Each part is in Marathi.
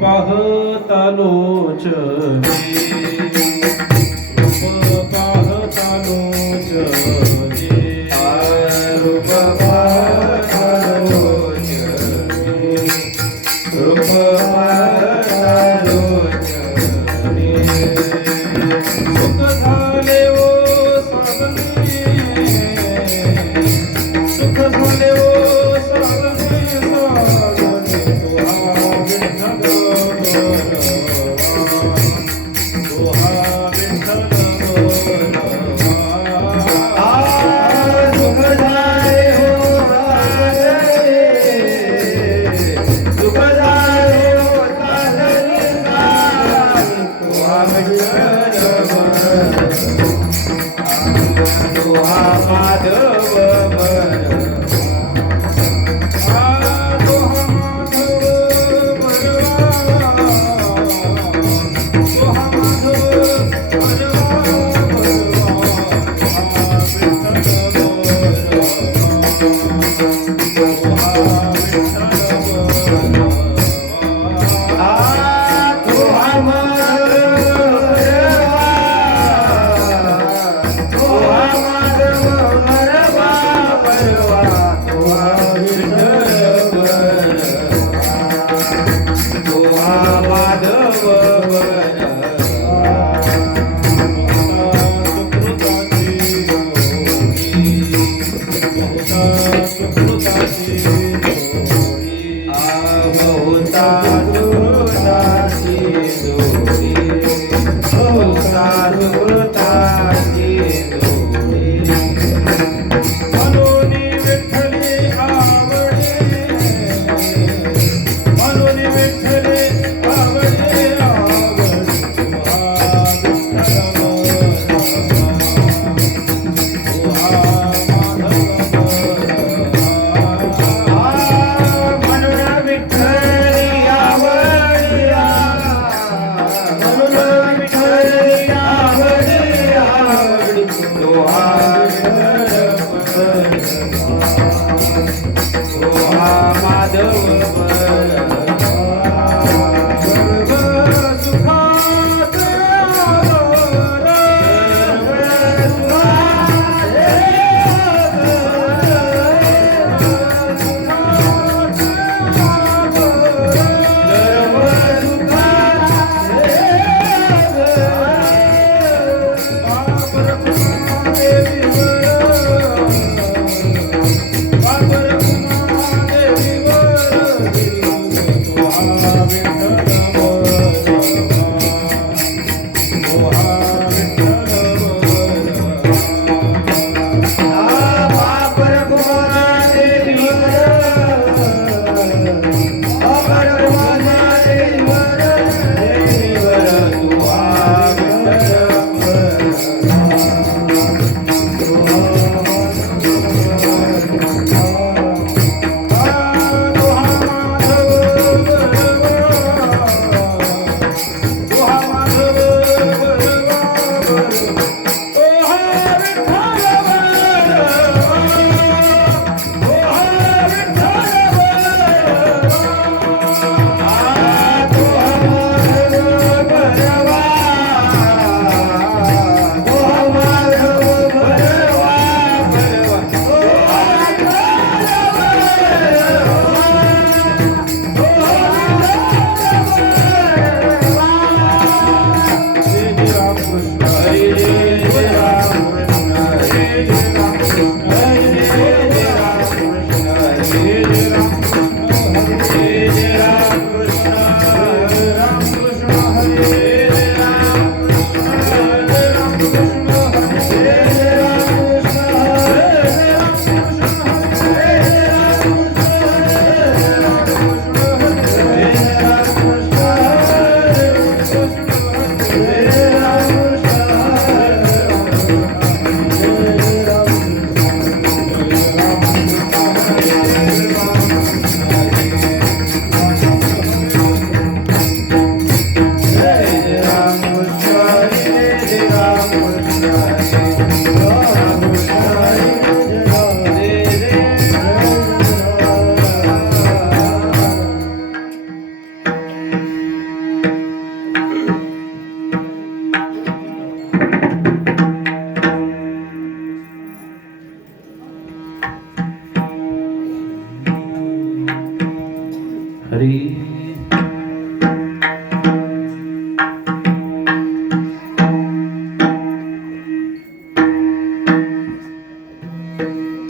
पाहता लोचने रूप पाहता लोचने रूप पाहता लोचने रूप पाहता लोचने सुख झाले ओ साधने सुख झाले ओ साधने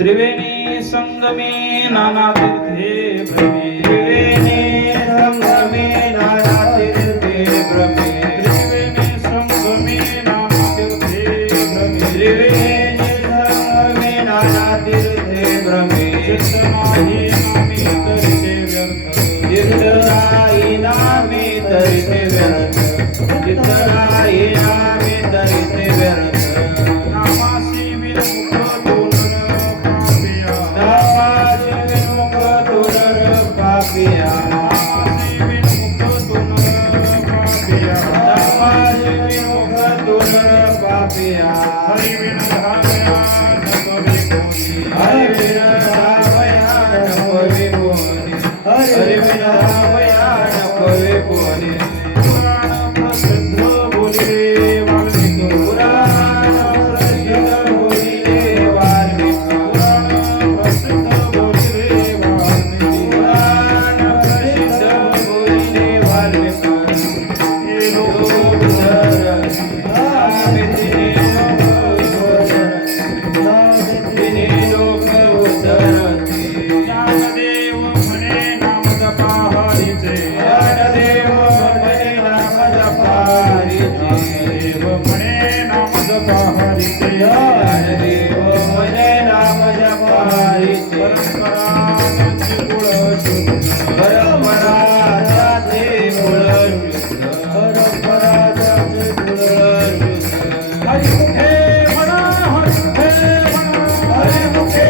त्रिवेणी संगमे नाना तीर्थे भ्रमे त्रिवेणी संगमे नाना तीर्थे भ्रमे त्रिवेणी संगमे नाना तीर्थे भ्रमे त्रिवेणी संगमे नाना तीर्थे भ्रमे चित्तनाही नामे तरिते व्यर्थ चित्तनाही नामे तरिते व्यर्थ चित्तनाही नामे तरिते व्यर्थ नामासी विमुख तो नर पापिया नामासी विमुख तो नर पापिया नामासी विमुख तो नर पापिया नामासी विमुख तो नर पापिया हरि विन धामया न कभी कोई हरि बिन धामया न कोई कोणी हरि बिन धामया न कोई कोणी पुराण प्रसिद्ध बोलिले वाल्मिक पुराण प्रसिद्ध बोलिले वाल्मिक पुराण प्रसिद्ध बोलिले वाल्मिक पुराण प्रसिद्ध बोलिले वाल्मिक हे लोक ज्ञानदेव म्हणे नाम जपा हरीचे ज्ञानदेव म्हणे नाम जपा हरीचे परंपरा त्यांची मूळ शुद्ध परंपरा त्यांची मूळ शुद्ध हरी मुखे म्हणा हरी मुखे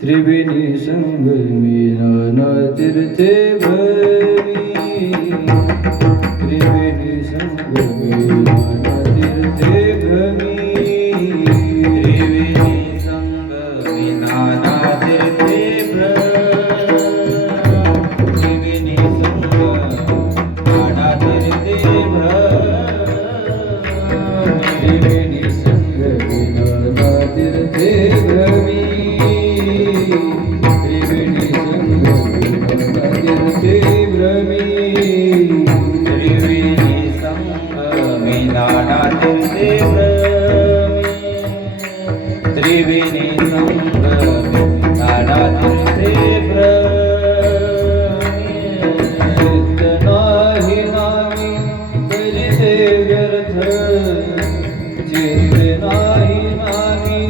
त्रिवेणी संगमे नाना तीर्थे भ्रमी त्रिवेणी संगमे नाना तीर्थे भ्रमी त्रिवेणी संगमे नाना तीर्थे त्रिवेणी संगमे नाना तीर्थे त्रिवेणी संगमे नाना तीर्थे भ्रमी त्रिवेणी संगमे नाना तीर्थे भ्रमी जीविनी संग नाना तीर्थे चित्त नाही नामी तरी ते व्यर्थ चित्त नाही नामी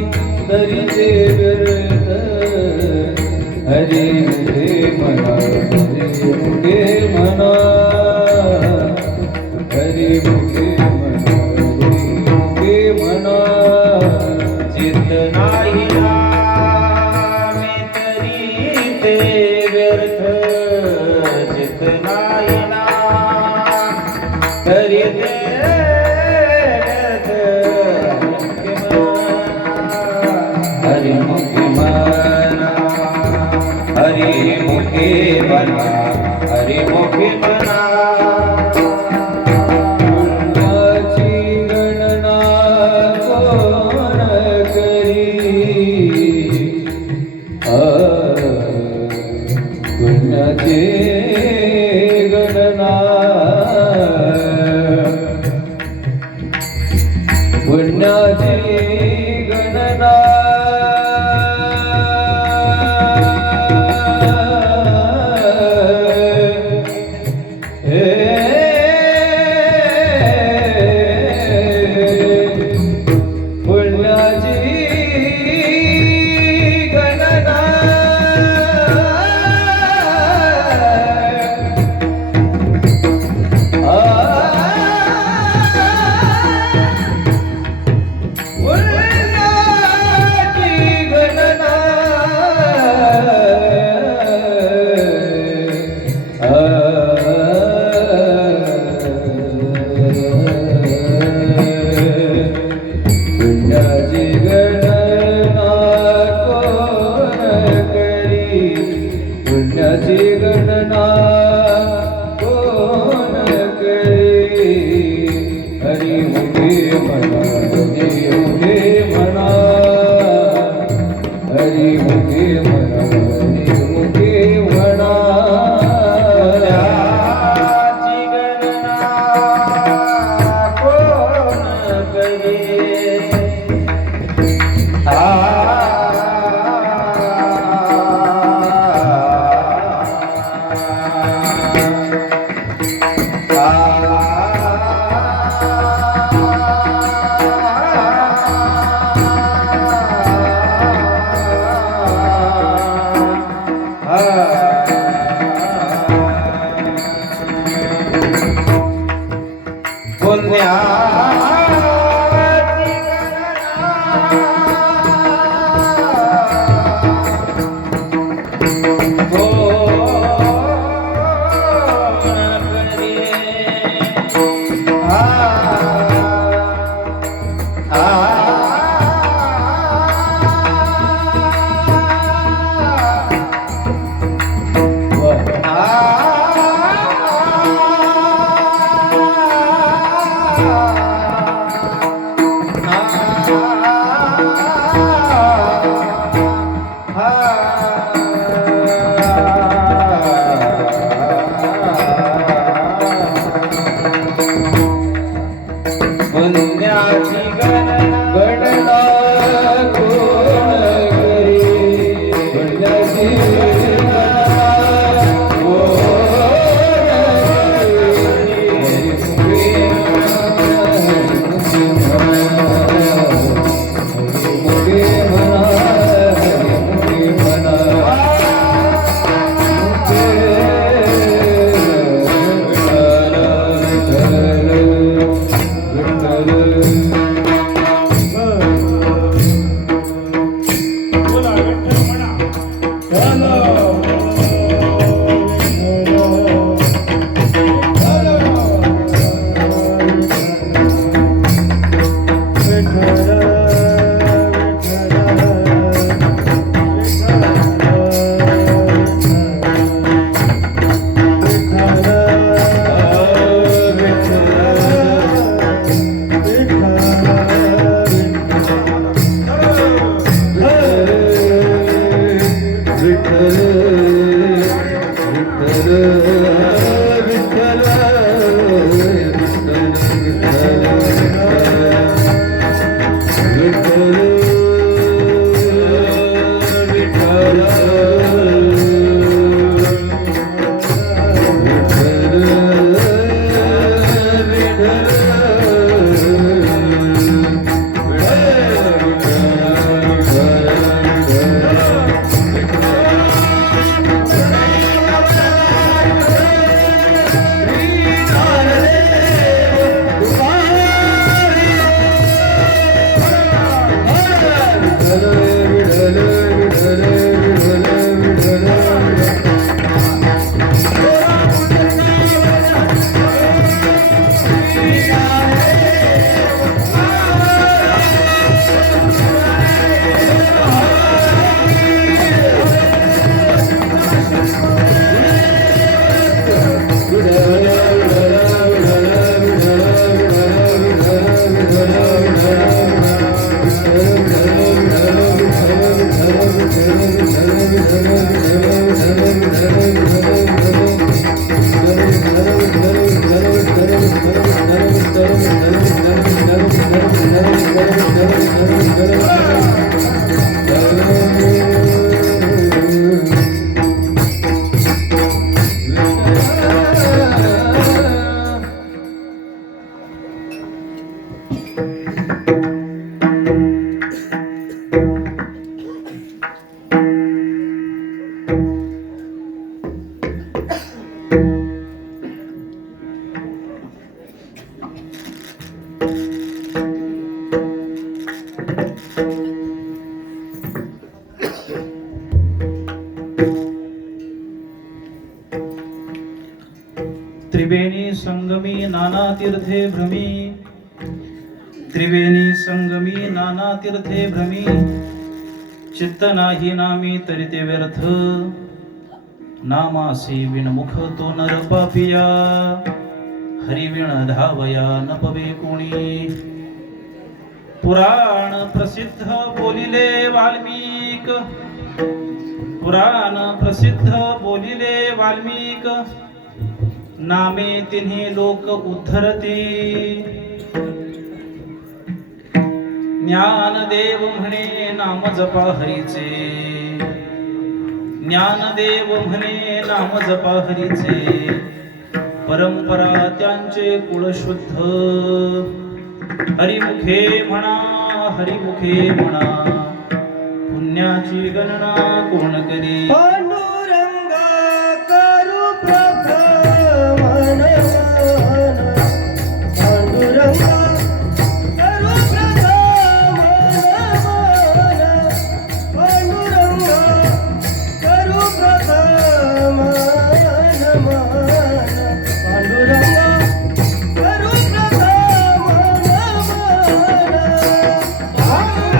तरी ते व्यर्थ हरी मुखे मना हरी मुखे मना हरी मुखे मना हरी मुखे मना चित्त नाही नामी तरी ते व्यर्थ चित्त नाही ना तरी ते व्यर्थ हरी मुखे मना हरी मुखे मना हरी मुखे मना पुण्याची गणना कोण करी पुण्याची गणना पुण्याची गणना पुण्याची गणना कोण करी हरी मुखे म्हणा हरी मुखे म्हणा हरी मुखे म्हणा हरी मुखे म्हणा पुण्याची गणना कोण करी पुण्याची गणना कोण करी पुण्याची गणना त्रिवेणी संगमी नाना तीर्थे भ्रमी, त्रिवेणी संगमी नाना तीर्थे भ्रमी, चित्त नाही नामी तरी ते व्यर्थ, नामासी विनमुख तो नर पापिया, हरिविण धावया न पवे कोणी. पुराण प्रसिद्ध बोलिले वाल्मिक, पुराण प्रसिद्ध बोलिले वाल्मिक, नामे तिन्ही लोक उद्धरते. ज्ञानदेव म्हणे नाम जपा हरीचे, ज्ञानदेव म्हणे नाम जपा हरीचे, परंपरा त्यांचे कुळ शुद्ध. हरिमुखे म्हणा, हरिमुखे म्हणा, पुण्याची गणना कोण करी. पांडुरंगा करू प्रथम नमन, पांडुरंगा करू प्रथम नमन, पांडुरंगा करू प्रथम नमन, पांडुरंगा करू प्रथम नमन, पांडुरंगा करू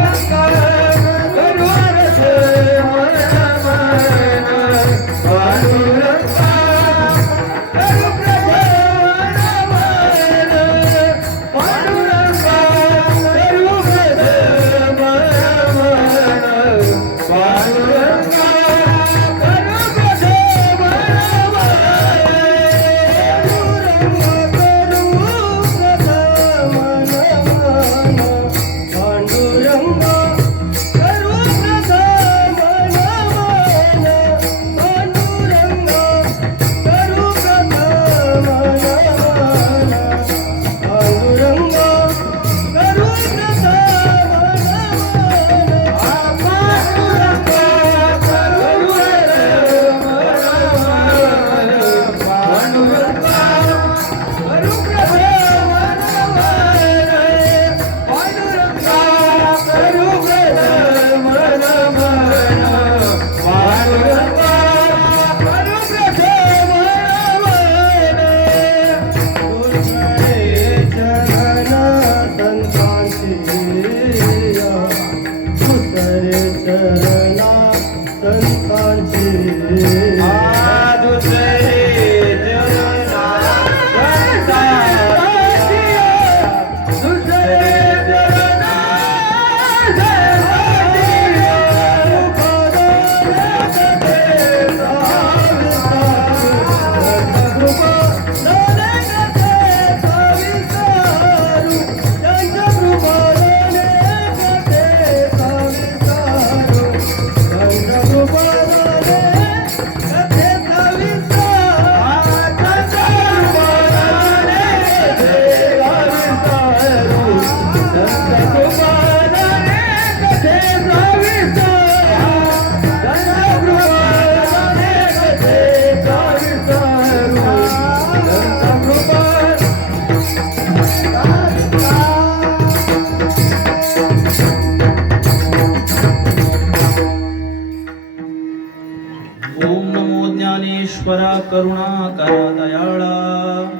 ज्ञानेश्वरा करुणाकरा दयाळा,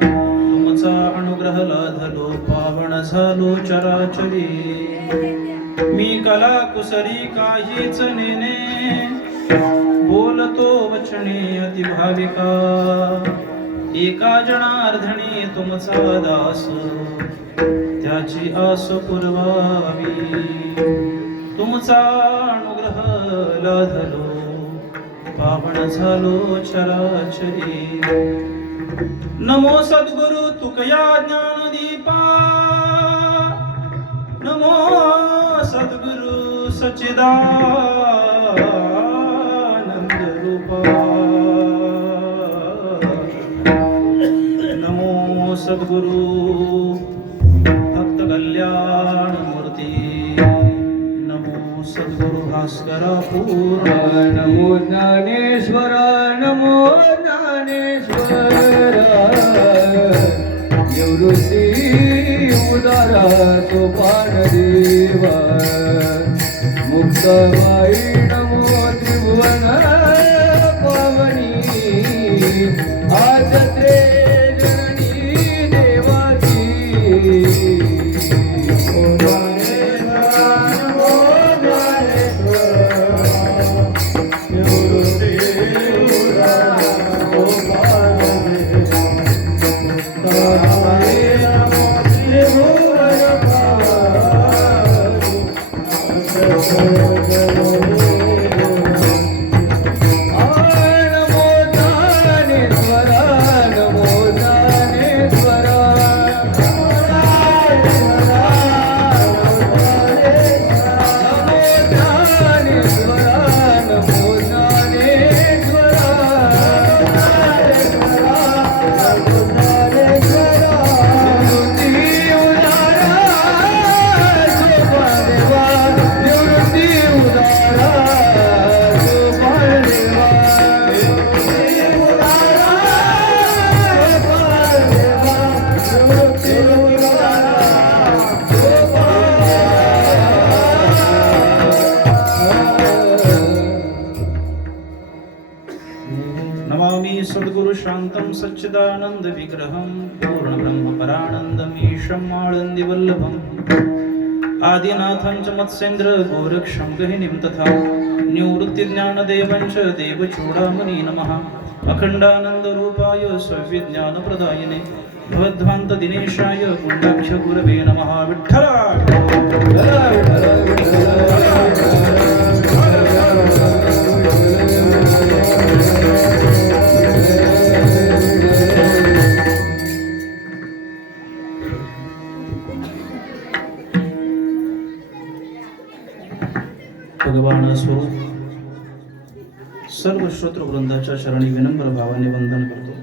तुमचा अनुग्रह लाधलो पावन झालो चराचरी. मी कला कुसरी काहीच नेने, बोलतो वचने अति भाविका. एका जनार्दनी तुमचा दास, त्याची आस पुरवावी. तुमचा अनुग्रह लाधलो पावन झालो चराचरी. नमो सद्गुरु तुकया ज्ञानदीपा, नमो सद्गुरु सच्चिदानंद रूपा. नमो सद्गुरु भक्त कल्याण सद्गुरु भास्करा पूर्ण नमो ज्ञानेश्वर नमो ज्ञानेश्वर निवृत्ती उदारा सोपान देवा मुक्तमाई नमो त्रिभुवन पावनी आजते जननी देवाची नमामि सद्गुरु शान्तं सच्चिदानन्द विग्रहं पूर्ण ब्रह्म परानन्दम् ईशं आनन्दि वल्लभम् आदिनाथं च मत्स्येन्द्र गोरक्षं गहिनीं तथा निवृत्ति ज्ञानदेवं च देवचूडामणि नमः अखण्डानन्द रूपाय सव्यज्ञानप्रदायिने भवध्वान्त दिनेशाय गुण्डाक्ष गुरवे नमः विठ्ठला भगवान स्वरूप सर्व श्रोतृवृंदाच्या चरणी विनम्र भावाने वंदन करतो.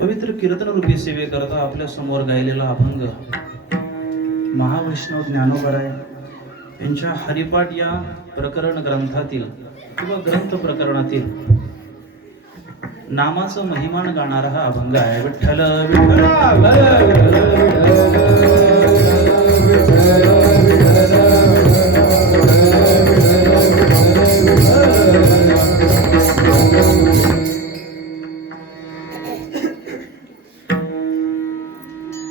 पवित्र कीर्तन रूपी सेवेकरता आपल्या समोर गायलेला अभंग महावैष्णव ज्ञानोबराय यांच्या हरिपाठ या प्रकरण ग्रंथातील किंवा ग्रंथ प्रकरणातील नामाचं महिमान गाणारा हा अभंग आहे. विठ्ठल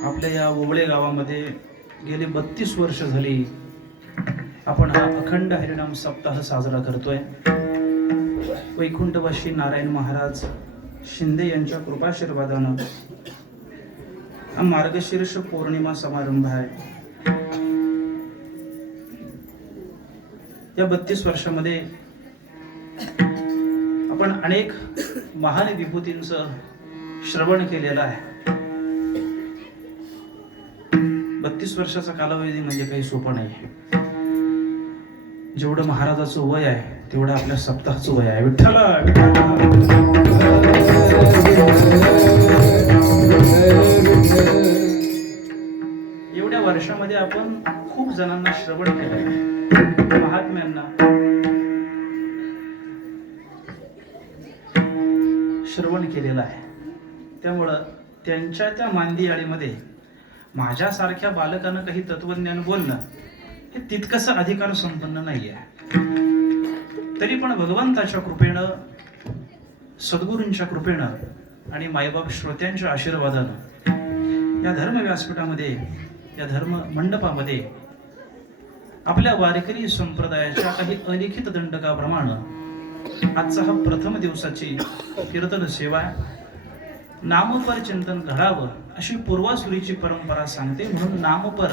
आपल्या या ओवळे गावामध्ये गेली 32 वर्ष झाली आपण हा अखंड हरिनाम सप्ताह साजरा करतोय. वैकुंठवासी नारायण महाराज शिंदे यांच्या कृपाशीर्वादानं हा मार्गशीर्ष पौर्णिमा समारंभ आहे. या 32 वर्षामध्ये आपण अनेक महान विभूतींचं श्रवण केलेलं आहे. 32 वर्षाचा कालावधी म्हणजे काही सोपं नाही. जेवढं महाराजाचं वय आहे तेवढं आपल्या सप्ताहाचं वय आहे. विठ्ठला एवढ्या वर्षामध्ये आपण खूप जणांना श्रवण केलंय, महात्म्यांना श्रवण केलेलं आहे. त्यामुळं त्यांच्या त्या मांदियाळीमध्ये माझ्यासारख्या बालकानं काही तत्वज्ञान बोलणं हे तितकंसं अधिकार संपन्न नाहीये. तरी पण भगवंताच्या कृपेनं, सद्गुरूंच्या कृपेनं आणि मायबाप श्रोत्यांच्या आशीर्वादानं या धर्म व्यासपीठामध्ये, या धर्म मंडपामध्ये आपल्या वारकरी संप्रदायाच्या काही अलिखित दंडकाप्रमाणे आजचा हा प्रथम दिवसाची कीर्तन सेवा नामपर चिंतन घडावं अशी पूर्वासुरीची परंपरा सांगते. म्हणून नामपर,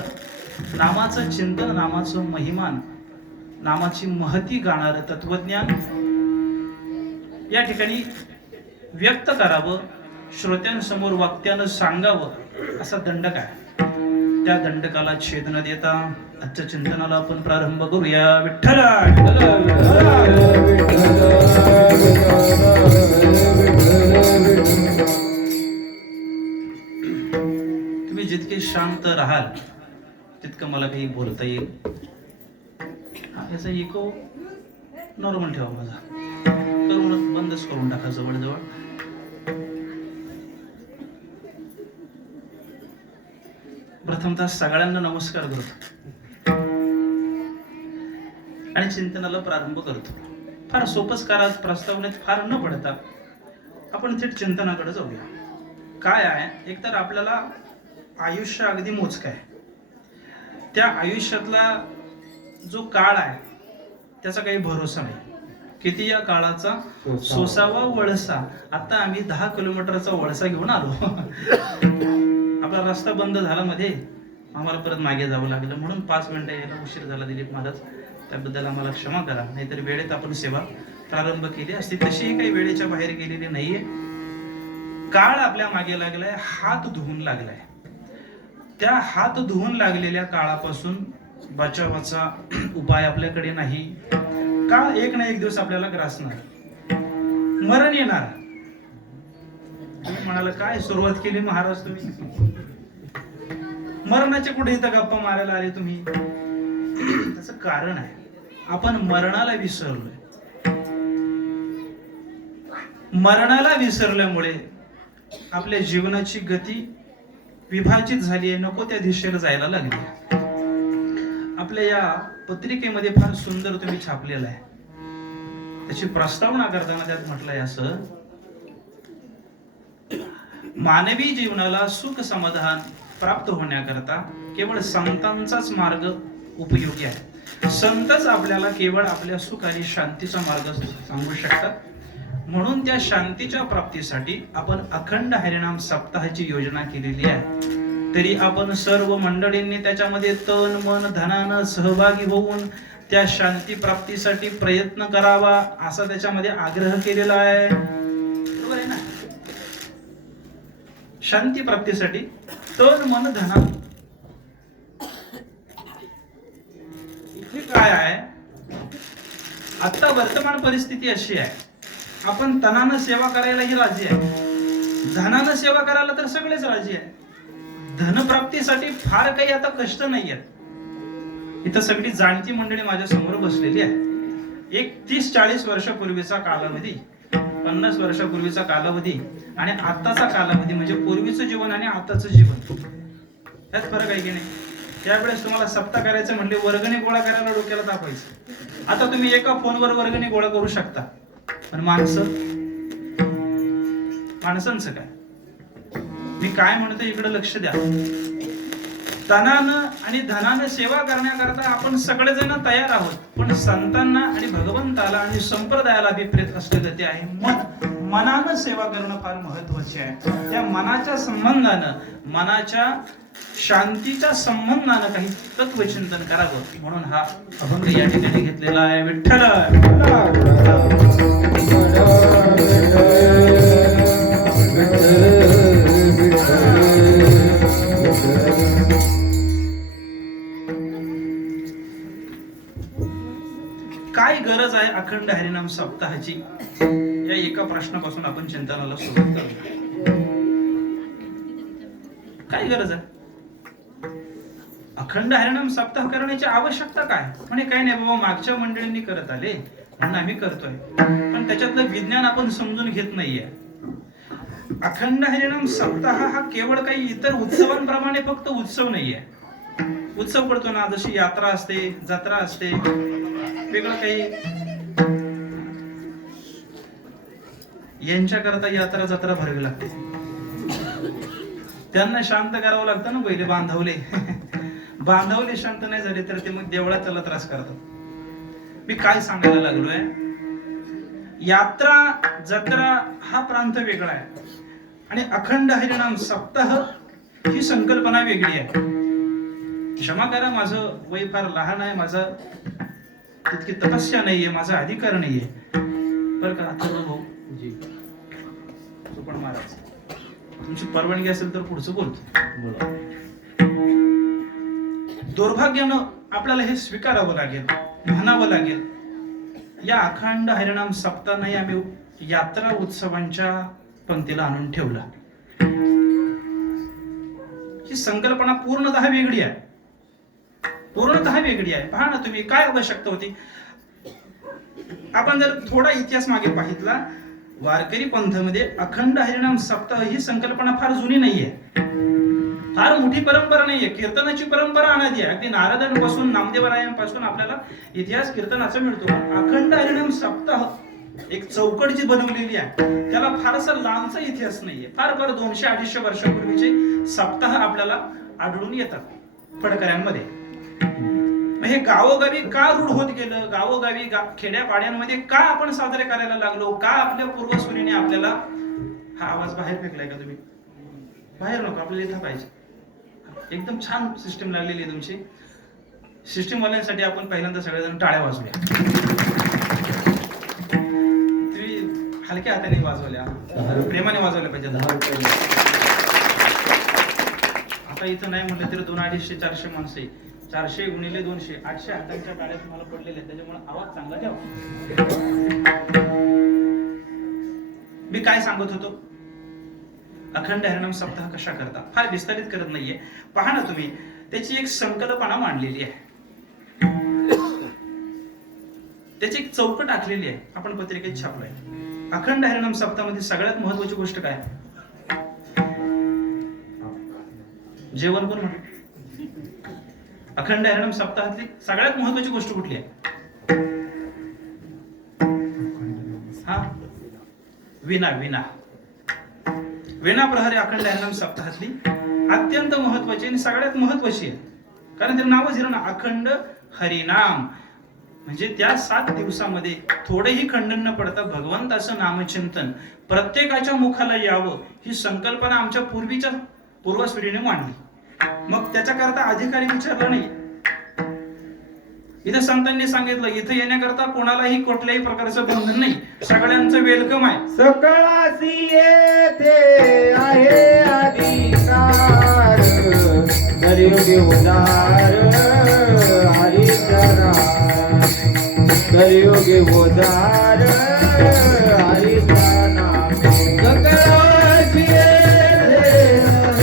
नामाचं चिंतन, नामाचं महिमान, नामाची महती गाणारं तत्वज्ञान या ठिकाणी व्यक्त करावं, श्रोत्यांसमोर वाक्यानं सांगावं असा दंडक आहे. त्या दंडकाला छेद न देता आजच्या चिंतनाला आपण प्रारंभ करूया. विठ्ठला तुम्ही जितके शांत राहाल तितकं मला काही बोलता येईल. याचा इको नॉर्मल ठेवा माझा, करून बंदच करून टाका जवळजवळ. प्रथमतः सगळ्यांना नमस्कार करतो आणि चिंतनाला प्रारंभ करतो. फार सोपच काळात प्रस्तावनेत फार न पडता आपण थेट चिंतनाकडे जाऊया. काय आहे, एकतर आपल्याला आयुष्य अगदी मोजकं आहे. त्या आयुष्यातला जो काळ आहे त्याचा काही भरोसा नाही. किती या काळाचा सोसावा वळसा. आता आम्ही 10 किलोमीटरचा वळसा घेऊन आलो. आपला रस्ता बंद झाला मध्ये, आम्हाला परत मागे जावं लागलं, म्हणून 5 मिनिटं यायला उशीर झाला दिलीप महाराज, त्याबद्दल आम्हाला क्षमा करा. नाहीतर वेळेत आपण सेवा प्रारंभ केली असती. तशीही काही वेळेच्या बाहेर गेलेली नाहीये. काळ आपल्या मागे लागलाय, हात धुवून लागलाय. त्या हात धुवून लागलेल्या काळापासून बचावाचा उपाय आपल्याकडे नाही. काळ एक ना एक दिवस आपल्याला ग्रासणार, मरण येणार. तुम्ही म्हणाला काय सुरुवात केली महाराज तुम्ही, मरणाचे कुठे इथं गप्पा मारायला आले तुम्ही. त्याचं कारण आहे, आपण मरणाला विसरलोय. मरणाला विसरल्यामुळे आपल्या जीवनाची गती विभाजित झाली आहे, नको त्या दिशेला जायला लागली. आपल्या या पत्रिकेमध्ये फार सुंदर तुम्ही छापलेलं आहे. त्याची प्रस्तावना करताना त्यात म्हटलंय असं, मानवी जीवनाला सुख समाधान प्राप्त होण्याकरता केवळ संतांचाच मार्ग उपयोगी आहे. संतच आपल्याला केवळ आपल्या सुख आणि शांतीचा मार्ग सांगू शकतात. म्हणून त्या शांतीच्या प्राप्तीसाठी आपण अखंड हरिनाम सप्ताहाची योजना केलेली आहे. तरी आपण सर्व मंडळींनी त्याच्यामध्ये तन मन धनानं सहभागी होऊन त्या शांती प्राप्तीसाठी प्रयत्न करावा असा त्याच्यामध्ये आग्रह केलेला आहे. बरोबर आहे ना. शांती प्राप्तीसाठी तन मन धना. इथे काय आहे, आता वर्तमान परिस्थिती अशी आहे, आपण तनानं सेवा करायलाही राजी आहे, धनानं सेवा करायला तर सगळेच राजी आहे. धनप्राप्तीसाठी फार काही आता कष्ट नाही आहेत. इथं सगळी जाणती मंडळी माझ्या समोर बसलेली आहे. एक 30-40 वर्षापूर्वीचा कालावधी, 50 वर्षापूर्वीचा कालावधी आणि आताचा कालावधी, म्हणजे पूर्वीचं जीवन आणि आताचं जीवन, त्यात फरक आहे की नाही. त्यावेळेस तुम्हाला सप्ताह करायचं म्हणले वर्गणी गोळा करायला डोक्याला तापायचं. आता तुम्ही एका फोनवर वर्गणी गोळा करू शकता. पण माणसांचं काय, मी काय म्हणतो इकडे लक्ष द्या. तनानं आणि धनानं सेवा करण्याकरता आपण सगळेजण तयार आहोत, पण संतांना आणि भगवंताला आणि संप्रदायाला विपरीत असलेलं ते आहे मनानं सेवा करणं फार महत्वाचे आहे. त्या मनाच्या संबंधानं, मनाच्या शांतीच्या संबंधानं काही तत्वचिंतन करावं, म्हणून हा अभंग या ठिकाणी घेतलेला आहे. विठ्ठल काय गरज आहे अखंड हरिनाम सप्ताहाची, या एका प्रश्नापासून आपण चिंतनाला सुरुवात करूया. काय गरज आहे अखंड हरिनाम सप्ताह करण्याची आवश्यकता काय. म्हणजे काय नाही बाबा, मागच्या मंडळींनी करत आले म्हणून आम्ही करतोय, पण त्याच्यातलं विज्ञान आपण समजून घेत नाहीये. अखंड हरिनाम सप्ताह हा केवळ काही इतर उत्सवांप्रमाणे फक्त उत्सव नाहीये. उत्सव पडतो ना, जशी यात्रा असते, जत्रा असते, वेगळं काही. यांच्याकरता यात्रा जत्रा भरावी लागते, त्यांना शांत करावं लागतं ना. पहिले बांधवले शांत नाही झाले तर ते मग देवळात त्याला त्रास करतात. मी काय सांगायला लागलोय, यात्रा जत्रा हा प्रांत वेगळा आहे आणि अखंड हरिनाम सप्ताह ही संकल्पना वेगळी आहे. क्षमा करा, माझं वय फार लहान आहे, माझं तितकी तपस्या नाहीये, माझा अधिकार नाहीये. बरं का अथर्व भाऊ जी, पण महाराज तुमची परवानगी असेल तर पुढचं बोलतो. दुर्भाग्यानं आपल्याला हे स्वीकारावं लागेल, म्हणावं लागेल, या अखंड हरिनाम सप्ताहाने आम्ही यात्रा उत्सवांच्या पंक्तीला आणून ठेवलं. ही संकल्पना पूर्णतः वेगळी आहे. पूर्णतः वेगळी आहे. पहा ना तुम्ही काय आवश्यकता होती. आपण जर थोडा इतिहास मागे पाहितला, वारकरी पंथामध्ये अखंड हरिनाम सप्ताह ही संकल्पना फार जुनी नाहीये, फार मोठी परंपरा नाहीये. कीर्तनाची परंपरा अनादी आहे. अगदी नारदांपासून नामदेवरायांपासून आपल्याला इतिहास कीर्तनाचा मिळतो. अखंड हरिनाम सप्ताह एक चौकट जी बनवलेली आहे त्याला फारसा लांबचा इतिहास नाहीये. फार 200-250 वर्षापूर्वीचे सप्ताह आपल्याला आढळून येतात फडकऱ्यांमध्ये. हे गावोगावी का रूढ होत गेलं, गावोगावी खेड्यापाड्यांमध्ये का आपण साजरे करायला लागलो, का आपल्या पूर्वसुरीने आपल्याला हा आवाज बाहेर फेकलाय का तुम्ही? बाहेर नको, आपल्याला इथं पाहिजे. एकदम छान सिस्टीम लागलेली आहे तुमची. सिस्टीम वाल्यांसाठी आपण पहिल्यांदा सगळेजण टाळ्या वाजवूया. तुम्ही हलक्या हाताने वाजवल्या, प्रेमाने वाजवल्या पाहिजे. आता इथं नाही म्हटलं तरी 200-250-400 माणसं आहे. 400 गुणिले 200 800 हातांच्या टाळ्या तुम्हाला पडलेल्या आहेत. त्याच्यामुळे आवाज चांगला ठेवा. मी काय सांगत होतो, अखंड हरिनाम सप्ताह कशा करता, फार विस्तारित करत नाहीये. पहा ना तुम्ही, त्याची एक संकल्पना मांडलेली आहे, त्याची एक चौकट आखलेली आहे. आपण पत्रिकेत छापलंय. अखंड हरिनाम सप्ताहामध्ये सगळ्यात महत्वाची गोष्ट काय? जेवण कोण म्हणतो? अखंड हरिनाम सप्ताहातली सगळ्यात महत्वाची गोष्ट कुठली आहे? हा, विना. विना विना प्रहरी अखंड हरिनाम सप्ताहातली अत्यंत महत्वाची आणि सगळ्यात महत्वाची आहे. कारण ते नावच दिलं ना, अखंड हरिनाम. म्हणजे त्या 7 दिवसामध्ये थोडेही खंडन न पडता भगवंताचं नामचिंतन प्रत्येकाच्या मुखाला यावं, ही संकल्पना आमच्या पूर्वसुरीने मांडली. मग त्याच्याकरता अधिकारी विचारला नाही. इथं संतांनी सांगितलं, इथं येण्याकरता कोणालाही कुठल्याही प्रकारचं बंधन नाही, सगळ्यांचं वेलकम आहे. सकळासी येथे आहे अधिकार, कलियुगी उदार हरीचा नाम, कलियुगी उदार हरीचा नाम. सकळासी येथे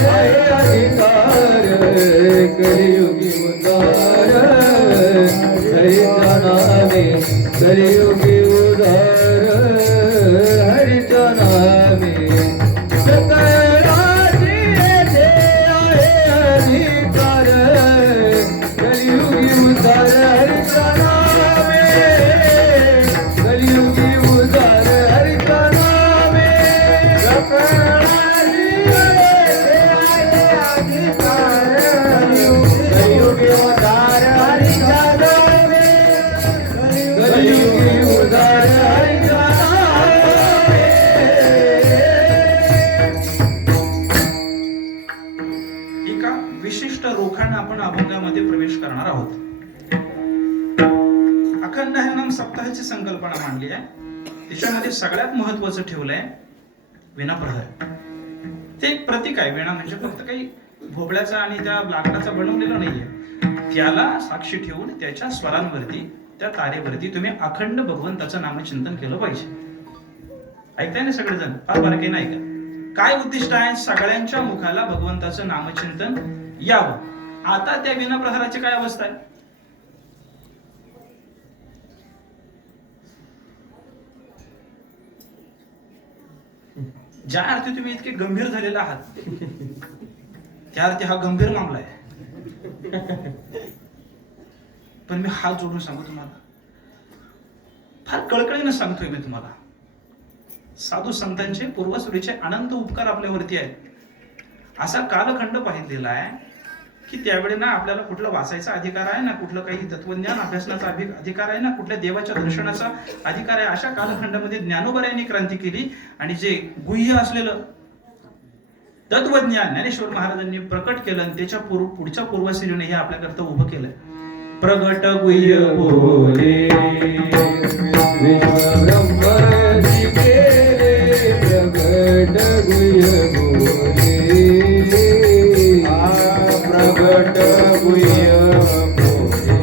आहे अधिकार, कलियुगी उदार हरीचा नामे, कलियुगी उदार हरीचा नामे. सकळासी येथे आहे अधिकार, कलियुगी उदार हरीचा नामे, कलियुगी उदार हरीचा नामे. सकळासी येथे आहे अधिकार, कलियुगी उदार हरीचा नामे, कलियुगी उदार हरीचा नामे. एका विशिष्ट रोखाने आपण अभंगामध्ये प्रवेश करणार आहोत. अखंड हरिनाम सप्ताहाची संकल्पना मांडली आहे. त्याच्यामध्ये सगळ्यात महत्वाचं ठेवलंय विना प्रहर. ते एक प्रतीक आहे. विणा म्हणजे फक्त काही भोपळ्याचा आणि त्या लाकडाचा बनवलेला नाहीये. त्याला साक्षी ठेवून त्याच्या स्वरांवरती, त्या तारेवरती तुम्ही अखंड भगवंताचं नामचिंतन केलं पाहिजे. ऐकताय ना सगळेजण? फार बारकाई नाही का? काय उद्दिष्ट आहे? सगळ्यांच्या मुखाला भगवंताचं नामचिंतन यावं. आता त्या विना प्रहाराची काय अवस्था आहे? ज्या अर्थी तुम्ही इतके गंभीर झालेला आहात, त्या अर्थी हा गंभीर मामला आहे. पण मी हात जोडून सांगू तुम्हाला, फार कळकळीनं सांगतोय मी तुम्हाला, साधू संतांचे पूर्वसुरीचे अनंत उपकार आपल्यावरती आहेत. असा कालखंड पाहिलेला आहे की त्यावेळी ना आपल्याला कुठलं वाचायचा अधिकार आहे, ना कुठलं काही तत्वज्ञान अभ्यासनाचा अधिकार आहे, ना कुठल्या देवाच्या दर्शनाचा अधिकार आहे. अशा कालखंडामध्ये ज्ञानोबरायांनी क्रांती केली आणि जे गुह्य असलेलं तत्वज्ञान ज्ञानेश्वर महाराजांनी प्रकट केलं आणि त्याच्या पुढच्या पूर्वसुरीने हे आपल्याकरता उभं केलं. प्रगट गुह्य बोले विश्व ब्रह्माची केले, प्रगट गुह्य बोले, प्रगट गुह्य बोले.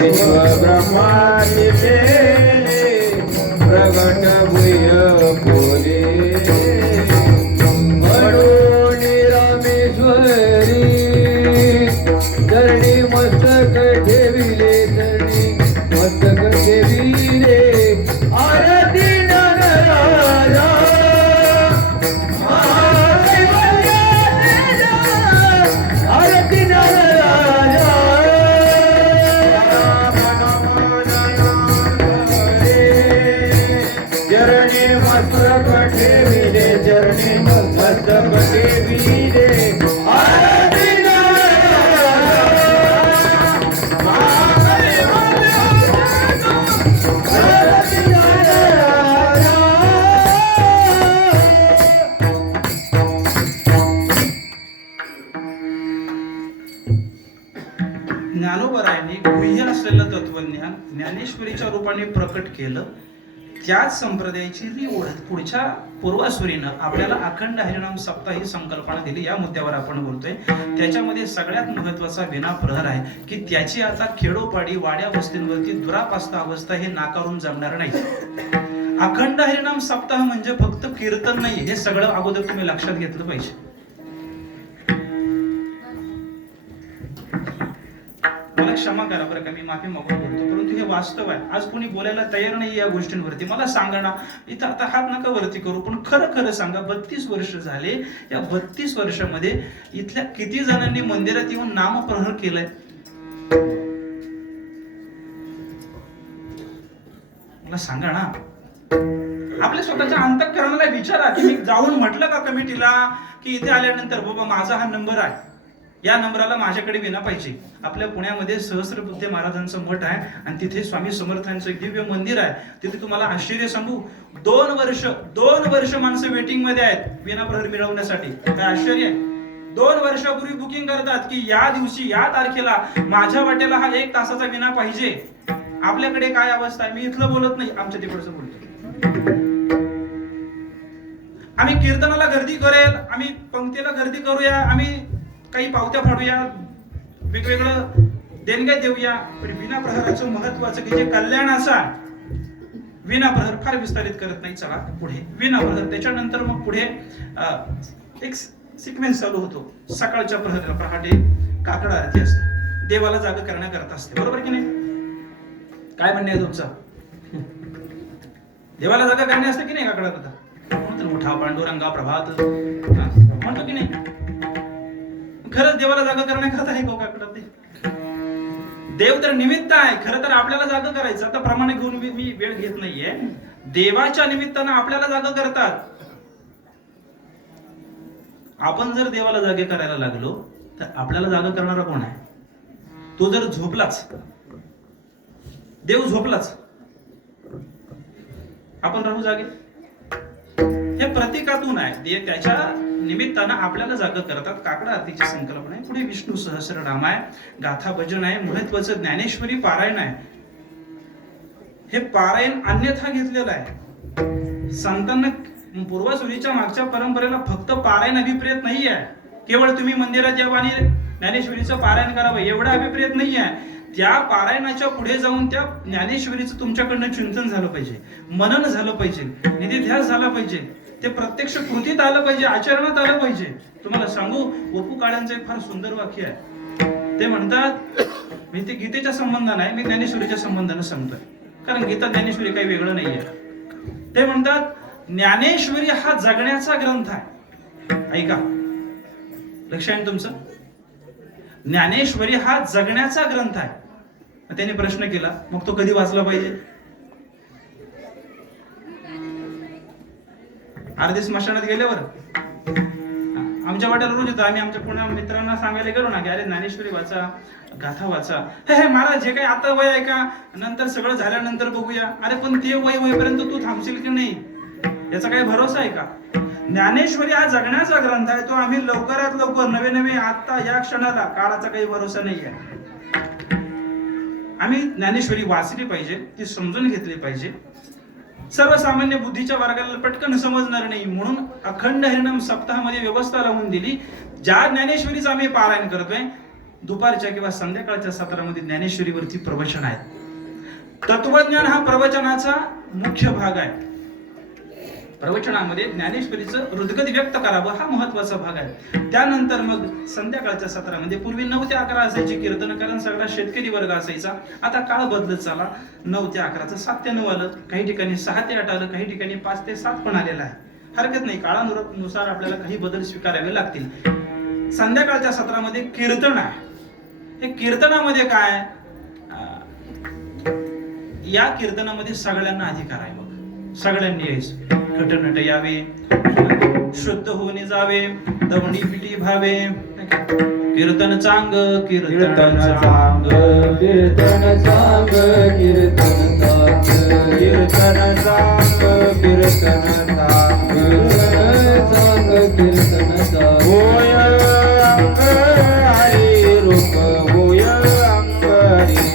विश्व ब्रह्माची केले, प्रगट गुह्य बोले. म्हणून रामेश्वरी धरणी देवाने गुह्य असलेलं तत्वज्ञान ज्ञानेश्वरीच्या रूपाने प्रकट केलं. त्याच संप्रदायाची री ओढत पुढच्या पूर्वासुरीनं आपल्याला अखंड हरिनाम सप्ताह ही संकल्पना दिली. या मुद्द्यावर आपण बोलतोय. त्याच्यामध्ये सगळ्यात महत्वाचा विना प्रहर आहे की त्याची आता खेडोपाडी वाड्या वस्तींवरती दुरापास्त अवस्था हे नाकारून जमणार नाही. अखंड हरिनाम सप्ताह म्हणजे फक्त कीर्तन नाही, हे सगळं अगोदर तुम्ही लक्षात घेतलं पाहिजे. मला क्षमा करा बरं का, मी माफी मागून बोलतो, परंतु हे वास्तव आहे. आज कोणी बोलायला तयार नाही या गोष्टींवरती. मला सांगा ना, इथं आता हात नका वरती करू, पण खरं खरं सांगा, 32 वर्ष झाले, या 32 वर्षामध्ये इथल्या किती जणांनी मंदिरात येऊन नामप्रहर केलंय? मला सांगा ना. आपल्या स्वतःच्या अंतःकरणाला विचारा की मी जाऊन म्हटलं का कमिटीला की इथे आल्यानंतर बाबा माझा हा नंबर आहे, या नंबराला माझ्याकडे विना पाहिजे. आपल्या पुण्यामध्ये सहस्त्रबुद्धे महाराजांचं मठ आहे आणि तिथे स्वामी समर्थांचं एक दिव्य मंदिर आहे. तिथे तुम्हाला आश्चर्य सांगू, 2 वर्ष माणसं वेटिंग मध्ये आहेत विना प्रहर मिळवण्यासाठी. काय आश्चर्य आहे? 2 वर्षापूर्वी बुकिंग करतात की या दिवशी या तारखेला माझ्या वाट्याला हा 1 तासाचा विना पाहिजे. आपल्याकडे काय अवस्था आहे? मी इथलं बोलत नाही, आमच्या तिकडचं बोलतो. आम्ही कीर्तनाला गर्दी करेल, आम्ही पंक्तीला गर्दी करूया, आम्ही काही पावत्या फाडूया, वेगवेगळं देणग्या देऊया, पण विना प्रहराचं महत्वाचं की जे कल्याण असा विना प्रहर फार विस्तारित करत नाही. चला पुढे विना प्रहर. त्याच्यानंतर मग पुढे एक सिक्वेन्स चालू होतो. सकाळच्या प्रहराला पहाटे काकड आरती असते, देवाला जागा करण्याकरता असते. बरोबर की नाही? काय म्हणणे आहे तुमचं? देवाला जागा करणे असते की नाही काकडाकरता? म्हणतो उठा पांडुरंगा प्रभात, म्हणतो की नाही? खरंच देवाला जागा करण्याकरता आहे का काकडा? ते देव तर निमित्त आहे, खरं तर आपल्याला जागा करायचं. आता प्रमाणे घेऊन मी वेळ घेत नाहीये. देवाच्या निमित्तानं आपल्याला जागा करतात. आपण जर देवाला जागे करायला लागलो तर आपल्याला जागा करणारा कोण आहे? तो जर झोपलाच, देव झोपलाच, आपण राहू जागे? हे प्रतीकातून आहे. ते त्याच्या निमित्तानं आपल्याला जागा करतात. काकडा आरतीची संकल्पना आहे. पुढे विष्णू सहस्रनाम आहे, गाथा भजन आहे, महत्वाचं ज्ञानेश्वरी पारायण आहे. हे पारायण अन्यथा घेतलेलं आहे. संतांना पूर्वसुरीच्या मागच्या परंपरेला फक्त पारायण अभिप्रेत नाही आहे. केवळ तुम्ही मंदिरात यावं आणि ज्ञानेश्वरीचं पारायण करावं एवढं अभिप्रेत नाही आहे. त्या पारायणाच्या पुढे जाऊन त्या ज्ञानेश्वरीचं तुमच्याकडनं चिंतन झालं पाहिजे, मनन झालं पाहिजे, निधिध्यास झाला पाहिजे, ते प्रत्यक्ष कृतीत आलं पाहिजे, आचरणात आलं पाहिजे. तुम्हाला सांगू, वपू काळ्यांचं एक फार सुंदर वाक्य आहे. ते म्हणतात, मी ते गीतेच्या संबंधानं आहे, मी ज्ञानेश्वरीच्या संबंधानं सांगतोय, कारण गीता ज्ञानेश्वरी काही वेगळं नाहीये. ते म्हणतात, ज्ञानेश्वरी हा जगण्याचा ग्रंथ आहे. ऐका, लक्ष आहे तुमचं? ज्ञानेश्वरी हा जगण्याचा ग्रंथ आहे. त्याने प्रश्न केला, मग तो कधी वाचला पाहिजे? अर्धे स्मशानात गेल्यावर. आमच्या वाट्याला रोज येतो, आम्ही आमच्या पुण्या मित्रांना सांगायला गेलो ना की अरे ज्ञानेश्वरी वाचा, गाथा वाचा. हे महाराज, जे काही आता वय आहे का, नंतर सगळं झाल्यानंतर बघूया. अरे पण ते वय होईपर्यंत तू थांबशील की नाही, याचा काही भरोसा आहे का? ज्ञानेश्वरी हा जगण्याचा ग्रंथ आहे. तो आम्ही लवकरात लवकर नवे आता या क्षणाला, काळाचा काही भरोसा नाही आहे. आम्ही ज्ञानेश्वरी वाचली पाहिजे, ती समजून घेतली पाहिजे. सर्वसामान्य बुद्धीच्या वर्गाला पटकन समजणार नाही म्हणून अखंड हरिनाम सप्ताहामध्ये व्यवस्था लावून दिली. ज्या ज्ञानेश्वरीचं आम्ही पारायण करतोय, दुपारच्या किंवा संध्याकाळच्या सत्रामध्ये ज्ञानेश्वरीवरती प्रवचन आहेत. तत्वज्ञान हा प्रवचनाचा मुख्य भाग आहे. प्रवचनामध्ये ज्ञानेश्वरीचं हृदगत व्यक्त करावं हा महत्वाचा भाग आहे. त्यानंतर मग संध्याकाळच्या सत्रामध्ये पूर्वी 9 ते 11 असायची कीर्तन, कारण सगळा शेतकरी वर्ग असायचा. आता काळ बदलत चालला, 9 ते 11चं 7 ते 9 आलं, काही ठिकाणी 6 ते 8 आलं, काही ठिकाणी 5 ते 7 पण आलेलं आहे. हरकत नाही, काळानुसार आपल्याला काही बदल स्वीकारावे लागतील. संध्याकाळच्या सत्रामध्ये कीर्तन आहे. हे कीर्तनामध्ये काय, या कीर्तनामध्ये सगळ्यांना अधिकार आहे. बघ, सगळ्यांनी यायचं. घटनट यावे, शुद्ध होऊन जावे, दवणी पिटी भावे. कीर्तन चांग, कीर्तन चांग, कीर्तन चांग, कीर्तन चांग, कीर्तन चांग, कीर्तन चांग, कीर्तन चांग. होय अंग हरी रूप, होय अंग हरी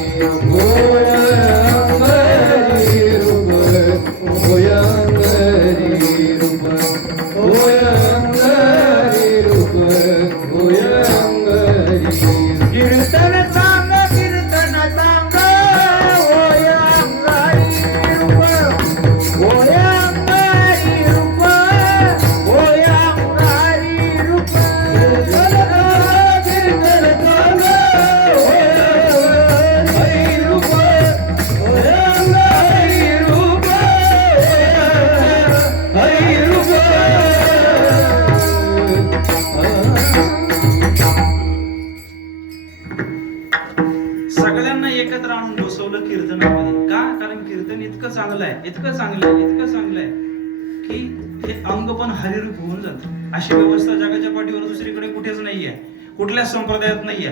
चांगलं आहे, इतकं चांगलं आहे, इतकं चांगलं आहे की हे अंग पण हरिरूप होऊन जातं. अशी व्यवस्था जगाच्या पाठीवर दुसरीकडे कुठेच नाहीये, कुठल्याच संप्रदायात नाहीये.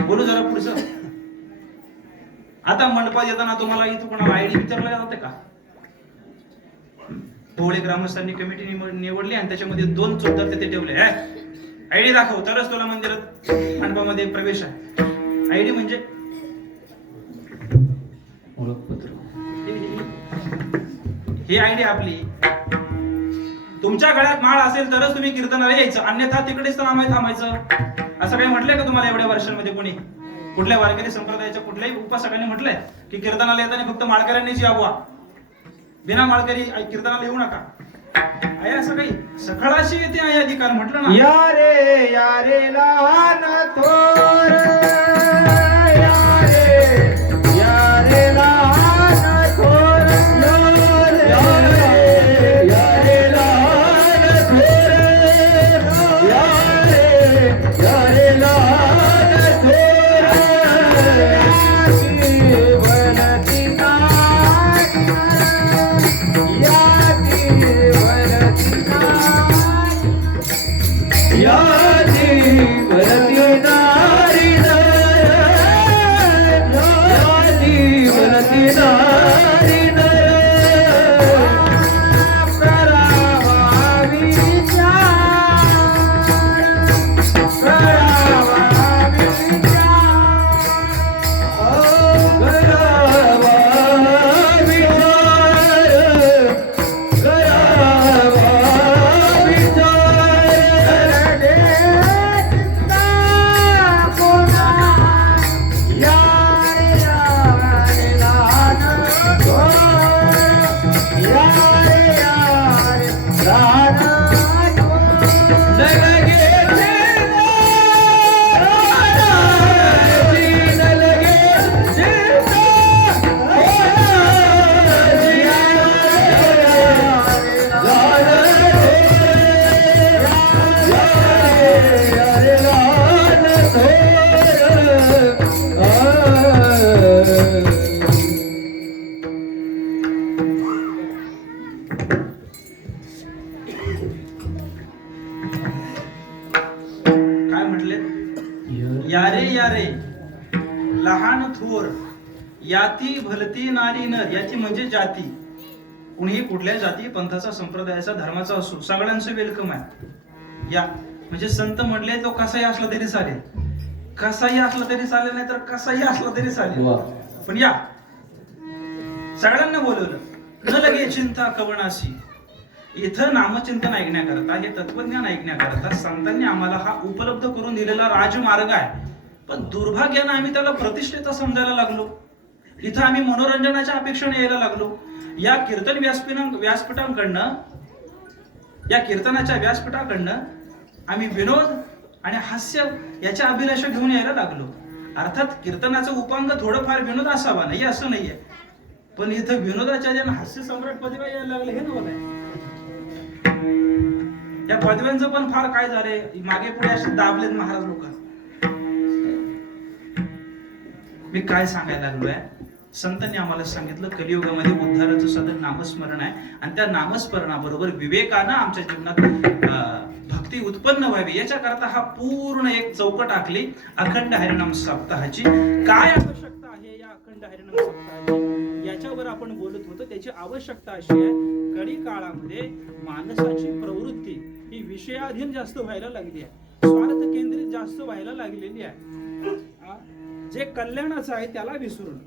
बोलू जरा पुढचं. आता मंडपात येताना तुम्हाला इथं कोणाला आयडी विचारला जाते का? थोडे ग्रामस्थांनी कमिटी निवडली आणि त्याच्यामध्ये 2 चोपदार तिथे ठेवले. आयडी दाखव तरच तुला मंदिरात मंडपामध्ये प्रवेश आहे. आयडी म्हणजे ओळखपत्र. ही आयडी आपली. तुमच्या गळ्यात माळ असेल तरच तुम्ही कीर्तनाला यायचं, अन्यथा तिकडेच थांबायचं. असं काही म्हटलंय का तुम्हाला एवढ्या वर्षांमध्ये कोणी? कुठल्या वारकरी संप्रदायाच्या कुठल्याही उपासकांनी म्हटलंय की कीर्तनाला येताना फक्त माळकऱ्यांनीच यावं, बिना माळकरी कीर्तनाला येऊ नका? आहे असं काही? सखळाशी येते आहे अधिकार म्हटलं ना. या रे लहान थोर, या रे लहान थोर, या रे लहान थोर, या रे लहान थोर, बनती नाय, या बनती नाय, या बनती नारी नर, या बनती नारी नर, करावा विचार, करावा विचार, करावा विचार, करावा विचार, दे चिंता कोणा, या रे लहान थोर, या रे लहान थोर, नलगे नलगे काय म्हटले? यारे लहान थोर, याती भलती नारी नर. याची म्हणजे जाती. कुणीही कुठल्या जाती पंथाचा संप्रदायाचा धर्माचा असो, सगळ्यांचं वेलकम आहे. या म्हणजे संत म्हटले तो कसाही असला तरी चालेल, कसाही असला तरी चालेल, नाही तर कसाही असला तरी चालेल, पण या. सगळ्यांना बोलवलं. न लगे चिंता कवनासी. इथं नामचिंतन ऐकण्याकरता, हे तत्वज्ञान ऐकण्याकरता संतांनी आम्हाला हा उपलब्ध करून दिलेला राजमार्ग आहे. पण दुर्भाग्यानं आम्ही त्याला प्रतिष्ठेचा समजायला लागलो. इथं आम्ही मनोरंजनाच्या अपेक्षेने यायला लागलो. या कीर्तन व्यासपीठांकडनं, या कीर्तनाच्या व्यासपीठाकडनं आम्ही विनोद आणि हास्य याच्या अभिलाषा घेऊन यायला लागलो. अर्थात कीर्तनाचं उपांग थोडंफार विनोद असावा, नाही असं नाहीये, पण इथं विनोदाचार्य आणि हास्य सम्राट पदव्या यायला लागले. हे नवल आहे. या पदव्यांचं पण फार काय झालंय, मागे पुढे असे दाबलेत महाराज लोक. मी काय सांगायला लागलोय? संतांनी आम्हाला सांगितलं कलियुगामध्ये उद्धाराचं साधन नामस्मरण आहे, आणि त्या नामस्मरणाबरोबर विवेकानं आमच्या जीवनात भक्ती उत्पन्न व्हावी याच्याकरता हा पूर्ण एक चौकट आखली अखंड हरिनाम सप्ताहाची. काय आवश्यकता आहे या अखंड हरिनाम सप्ताहाची, याच्यावर आपण बोलत होतो. त्याची आवश्यकता अशी आहे, कडी काळामध्ये माणसाची प्रवृत्ती ही विषयाधीन जास्त व्हायला लागली आहे, स्वार्थ केंद्रित जास्त व्हायला लागलेली आहे. जे कल्याणाचं आहे त्याला विसरून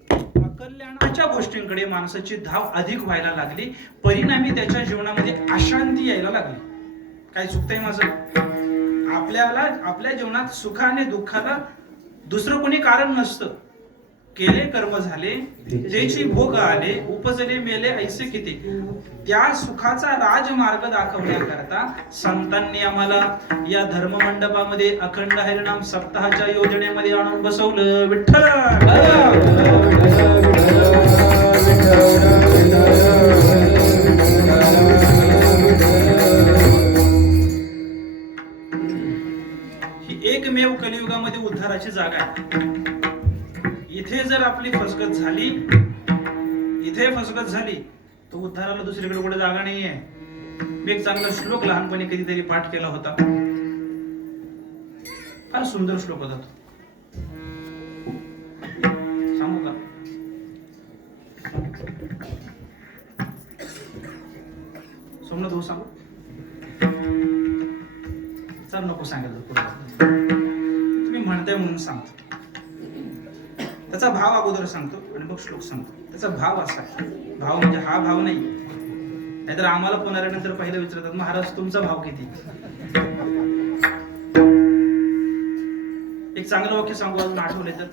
अकल्याणाच्या गोष्टींकडे माणसाची धाव अधिक व्हायला लागली. परिणामी त्याच्या जीवनामध्ये अशांती यायला लागली. काय चुकतंय माझं? आपल्याला आपल्या जीवनात सुखाने दुःखाला दुसरं कोणी कारण नसतं. केले कर्म झाले, ज्याची भोग आले, उपजले मेले ऐसे किती. त्या सुखाचा राजमार्ग दाखवण्याकरता संतांनी आम्हाला या धर्म मंडपामध्ये अखंड हरिनाम सप्ताहाच्या योजनेमध्ये आणून बसवलं. विठ्ठल ही एकमेव कलियुगामध्ये उद्धाराची जागा आहे. इथे जर आपली फसगत झाली इथे फसगत झाली तर उद्धाराला दुसरीकडे कुठे जागा नाहीये. मी एक चांगला श्लोक लहानपणी कधीतरी पाठ केला होता. फार सुंदर श्लोक होता तो. सांगू का? सोमनाथ भाऊ सांगू? चल नको सांगायला पुढे. तुम्ही म्हणताय म्हणून सांगतो. त्याचा भाव अगोदर सांगतो आणि मग श्लोक सांगतो. त्याचा भाव असा आहे. भाव म्हणजे हा भाव नाही. नाहीतर आम्हाला पुनरानंतर पहिलं विचारतात महाराज तुमचा भाव किती. एक चांगलं वाक्य सांगू अजून आठवले तर.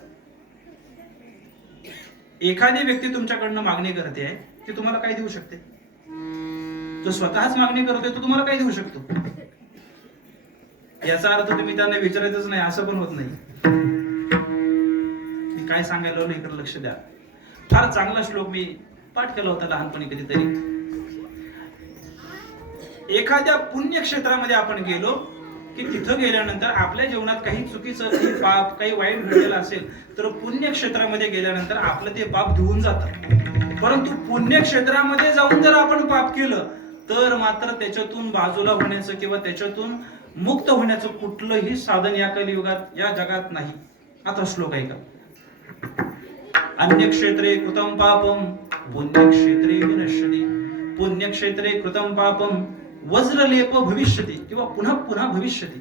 एखादी व्यक्ती तुमच्याकडनं मागणी करते आहे ती तुम्हाला काय देऊ शकते. जो स्वतःच मागणी करतोय तो तुम्हाला काय देऊ शकतो. याचा अर्थ तुम्ही त्यांना विचारायचंच नाही असं पण होत नाही. मी काय सांगायला लागलो इकडे लक्ष द्या. फार चांगला श्लोक मी पाठ केला होता लहानपणी कधीतरी. एखाद्या पुण्यक्षेत्रामध्ये आपण गेलो की तिथं गेल्यानंतर आपल्या जीवनात काही चुकीचं काही पाप काही वाईट घडलेलं असेल तर पुण्यक्षेत्रामध्ये गेल्यानंतर आपलं ते पाप धुवून जातं. परंतु पुण्यक्षेत्रामध्ये जाऊन जर आपण पाप केलं तर मात्र त्याच्यातून बाजूला होण्याचं किंवा त्याच्यातून मुक्त होण्याचं कुठलंही साधन या कलियुगात या जगात नाही. आता श्लोक आहे का. अन्यक्षेत्रे कृतं पापम पुण्यक्षेत्रे विनश्यति. पुण्यक्षेत्रे कृतं पापम वज्रलेप भविष्यति किंवा पुन्हा पुन्हा भविष्यति.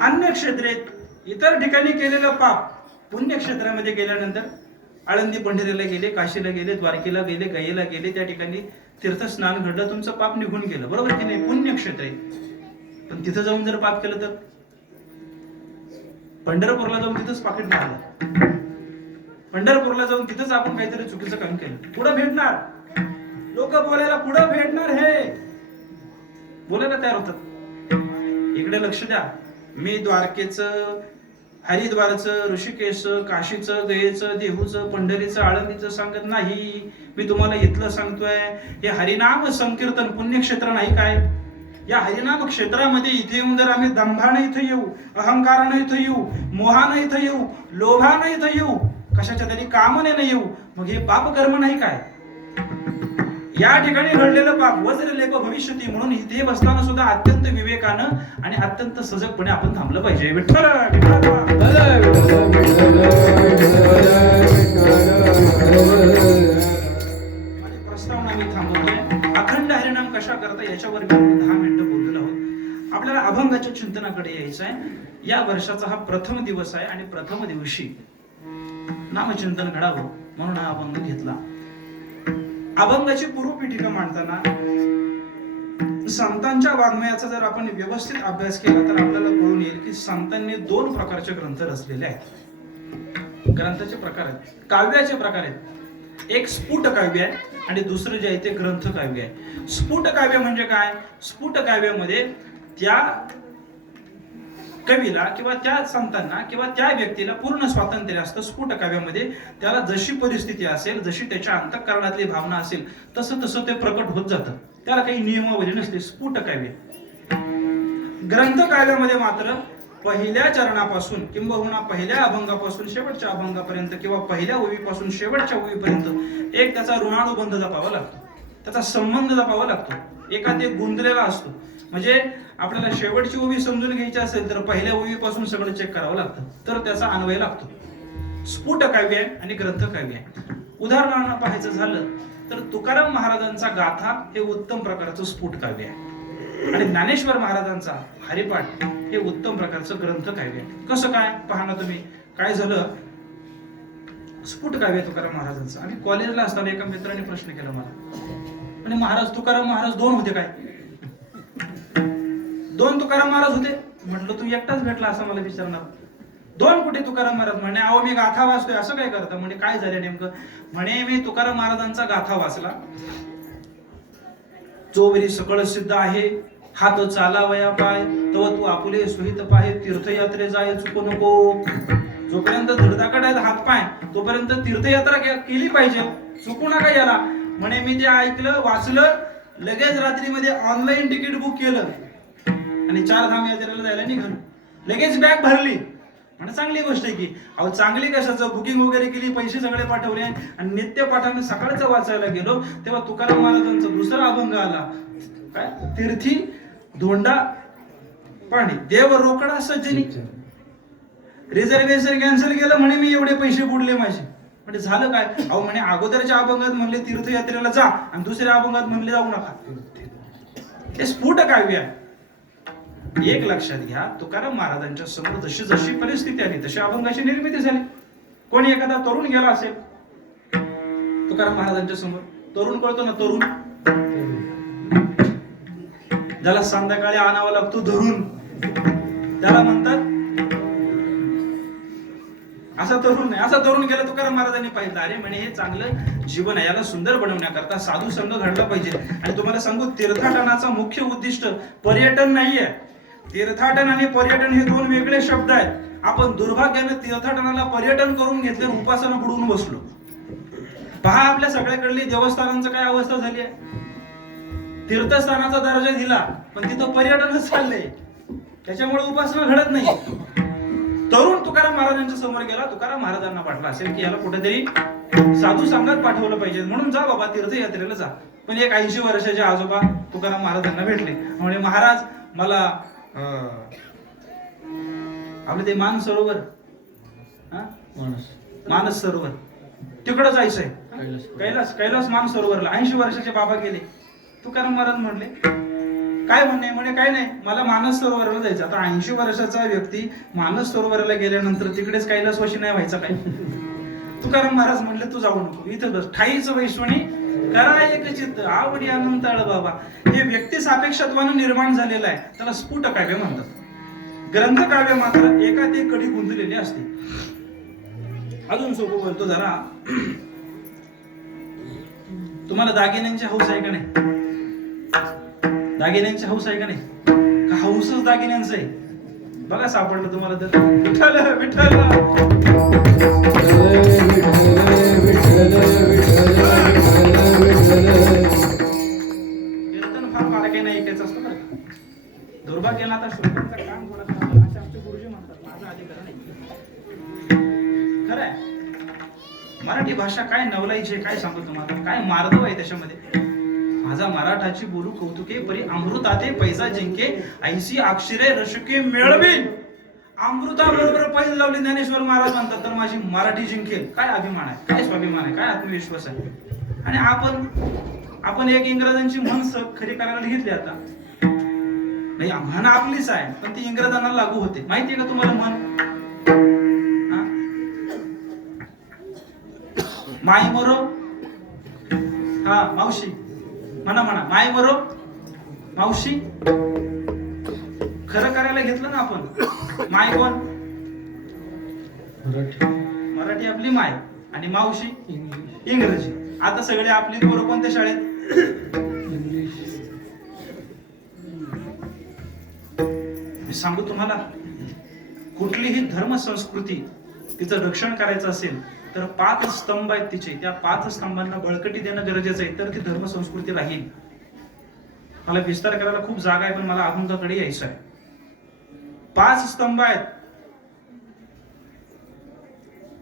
अन्य क्षेत्रेत इतर ठिकाणी केलेलं पाप पुण्यक्षेत्रामध्ये गेल्यानंतर आळंदी पंढरीला गेले, काशीला गेले, द्वारकेला गेले, गयेला गेले, त्या ठिकाणी तीर्थस्नान घडलं, तुमचं पाप निघून गेलं. बरोबर की नाही. पुण्यक्षेत्र आहे. पण तिथं जाऊन जर पाप केलं तर पंढरपूरला जाऊन तिथंच पाकिट मारलं. पंढरपूरला जाऊन तिथंच आपण काहीतरी चुकीचं काम केलं. पुढं भेटणार लोक बोलायला, पुढं भेटणार हे बोलायला तयार होतात. इकडे लक्ष द्या. मी द्वारकेचं, हरिद्वारचं, ऋषिकेशचं, काशीचं, गयेचं, देहूचं, पंढरीचं, आळंदीचं सांगत नाही. मी तुम्हाला इथलं सांगतोय. हे हरिनाम संकीर्तन पुण्यक्षेत्र नाही काय. या हरिनाम क्षेत्रामध्ये इथे येऊन जर आम्ही दंभाने इथं येऊ, अहंकाराने इथं येऊ, मोहाने इथं येऊ, लोभाने इथं येऊ, कशाच्या तरी कामनेने येऊ, मग हे पाप कर्म नाही काय. या ठिकाणी घडलेलं पाप वज्रलेप भविष्यति. म्हणून इथे बसताना सुद्धा अत्यंत विवेकानं आणि अत्यंत सजगपणे आपण थांबलं पाहिजे. विठ्ठल प्रस्तावना मी थांबवतोय. अखंड हरिनाम कशा करता याच्यावर मी 10 मिनिटं बोललेलो आहोत. आपल्याला अभंगाच्या चिंतनाकडे यायचं आहे. या वर्षाचा हा प्रथम दिवस आहे आणि प्रथम दिवशी नामचिंतन घडावं म्हणून हा अभंग घेतला. अभंगाची पूर्वपीठिका मांडताना संतांच्या वाङ्मयाचा जर आपण व्यवस्थित अभ्यास केला तर आपल्याला कळून येईल की संतांनी 2 प्रकारचे ग्रंथ रचलेले आहेत. ग्रंथाचे प्रकार आहेत, काव्याचे प्रकार आहेत. एक स्फुट काव्य आहे आणि दुसरं जे आहे ते ग्रंथ काव्य आहे. स्फुट काव्य म्हणजे काय. स्फुट काव्यामध्ये त्या कवीला किंवा त्या संतांना किंवा त्या व्यक्तीला पूर्ण स्वातंत्र्य असतं. स्फुट काव्यामध्ये त्याला जशी परिस्थिती असेल, जशी त्याच्या अंतःकरणातली भावना असेल तसं तसं ते प्रकट होत जातं. त्याला काही नियमावली नसते. स्फुट काव्य. ग्रंथ काव्यामध्ये मात्र पहिल्या चरणापासून किंबहुना पहिल्या अभंगापासून शेवटच्या अभंगापर्यंत किंवा पहिल्या ओवीपासून शेवटच्या ओवीपर्यंत एक त्याचा ऋणानुबंध जपावा लागतो, त्याचा संबंध जपावा लागतो. एका ते गुंतलेला असतो. म्हणजे आपल्याला शेवटची ओवी समजून घ्यायची असेल तर पहिल्या ओवीपासून सगळं चेक करावं लागतं, तर त्याचा अन्वय लागतो. स्फुट काव्य आहे आणि ग्रंथ काव्य आहे. उदाहरणार्थ पाहायचं झालं तर तुकाराम महाराजांचा गाथा हे उत्तम प्रकारचं स्फुट काव्य आहे आणि ज्ञानेश्वर महाराजांचा हरिपाठ हे उत्तम प्रकारचं ग्रंथ काव्य आहे. कसं काय पहा ना तुम्ही. काय झालं. स्फुट काव्य तुकाराम महाराजांचं. आम्ही कॉलेजला असताना एका मित्राने प्रश्न केला मला, आणि महाराज तुकाराम महाराज 2 होते काय. 2 तुकाराम महाराज होते. म्हटलं तू एकटाच भेटला असं मला विचारणार. 2 कुठे तुकाराम महाराज. म्हणे अहो मी गाथा वाचतोय. असं काय करता. म्हणजे काय झालं नेमकं. म्हणे मी तुकाराम महाराजांचा गाथा वाचला. जोवरी सकळ सिद्ध आहे हात चालावया पाय, तव तू आपुले सुहित पाहे तीर्थयात्रे जाय चुकू नको. जोपर्यंत धडधाकट आहेत हात पाय तोपर्यंत तीर्थयात्रा केली पाहिजे, चुकू नका याला. म्हणे मी ते ऐकलं, वाचलं, लगेच रात्रीमध्ये ऑनलाईन तिकीट बुक केलं आणि 4 धाम यात्रेला जायला निघालो. लगेच बॅग भरली. म्हणजे चांगली गोष्ट आहे की अहो चांगली कशाचं बुकिंग वगैरे केली पैसे सगळे पाठवले आणि नित्य पाठाने सकाळचं वाचायला गेलो तेव्हा तुकाराम महाराजांचा दुसरा अभंग आला काय तीर्थी धोंडा पाणी देव रोकडा सज्जनी रिझर्वेशन कॅन्सल केलं म्हणे मी एवढे पैसे बुडले माझे म्हणजे झालं काय अहो म्हणे अगोदरच्या अभंगात म्हणले तीर्थयात्रेला जा आणि दुसऱ्या अभंगात म्हणले जाऊ नका हे स्फुट काव्य आहे एक लक्षात घ्या तुकाराम महाराजांच्या समोर जशी जशी परिस्थिती आली तशी अभंगाची निर्मिती झाली कोणी एखादा तरुण गेला असेल तुकाराम महाराजांच्या समोर तरुण कळतो ना तरुण ज्याला संध्याकाळी आणावा लागतो धरून त्याला म्हणतात असा तरुण नाही असा तरुण गेला तुकाराम महाराजांनी पाहिलं अरे म्हणे हे चांगलं जीवन आहे याला सुंदर बनवण्याकरता साधू संघ घडला पाहिजे आणि तुम्हाला सांगू तीर्थाटनाचा मुख्य उद्दिष्ट पर्यटन नाहीये तीर्थाटन आणि पर्यटन हे दोन वेगळे शब्द आहेत आपण दुर्भाग्याने तीर्थाटनाला पर्यटन करून घेतले उपासना बुडवून बसलो पहा आपल्या सगळ्याकडली देवस्थानांचं काय अवस्था झाली आहे तीर्थस्थानाचा दर्जा दिला पण तिथं पर्यटनच चाललंय त्याच्यामुळे उपासना घडत नाही तरुण तुकाराम महाराजांच्या समोर गेला तुकाराम महाराजांना वाटलं असेल की याला कुठेतरी साधू संघात पाठवलं पाहिजे म्हणून जा बाबा तीर्थयात्रेला जा पण एक 80 वर्षाचे आजोबा तुकाराम महाराजांना भेटले म्हणजे महाराज मला आपलं ते मान सरोवर मानस सरोवर तिकडं जायचंय कैलास मान सरोवरला 80 वर्षाचे बाबा गेले तुकाराम महाराज म्हणले काय म्हणणे म्हणे काय नाही मला मानस सरोवराला जायचं आता 80 वर्षाचा व्यक्ती मानस सरोवराला गेल्यानंतर तिकडेच कैलासवासी नाही व्हायचा काय तुकाराम महाराज म्हणले तू जाऊ नको इथं बस ठाईच वैश्वणी करा एक चित्त आवडी अनंताळ बाबा हे व्यक्ती सापेक्षत्वानं निर्माण झालेलं आहे त्याला स्फुट काव्य म्हणतात ग्रंथ काव्य मात्र एकात एक कडी गुंतलेली असते अजून सोपं बोलतो जरा तुम्हाला दागिन्यांची हौस आहे का नाही दागिन्यांची हौस आहे का नाही का हौसच दागिन्यांचं आहे बघा सापडलं तुम्हाला तर विठ्ठल विठ्ठल कीर्तन फार बारकाईने नाही ऐकायचं असतं बरं दुर्भाग्याला आता श्रोत्यांचा कान गोळा करावा असे आमचे गुरुजी म्हणतात माझा अधिकार नाही खरंय मराठी भाषा काय नवलाईची आहे काय सांगतो तुम्हाला काय मार्दव आहे त्याच्यामध्ये माझा मराठाची बोलू कौतुके परी अमृताते पैसा जिंके ऐसी अक्षरे रशके मेळवी अमृताबरोबर पैज लावली ज्ञानेश्वर महाराज म्हणतात तर माझी मराठी जिंकेल काय अभिमान आहे काय स्वाभिमान आहे काय आत्मविश्वास आहे आणि आपण एक इंग्रजांची म्हण खरी करायला घेतली आता नाही म्हण आपलीच आहे पण ती इंग्रजांना लागू होते माहितीये का तुम्हाला म्हण माय मरो हा मावशी म्हणा माय मरो मावशी खरं करायला घेतलं ना आपण माय कोण मराठी आपली माय आणि मावशी इंग्रजी आता सगळे आपली पोरं कोणत्या शाळेत मी सांगू तुम्हाला कुठलीही धर्म संस्कृती तिचं रक्षण करायचं असेल तर 5 स्तंभ आहेत तिचे त्या 5 स्तंभांना बळकटी देणं गरजेचं आहे तर ती धर्म संस्कृती राहील मला विस्तार करायला खूप जागा आहे पण मला अभंगाकडे यायचं आहे 5 स्तंभ आहेत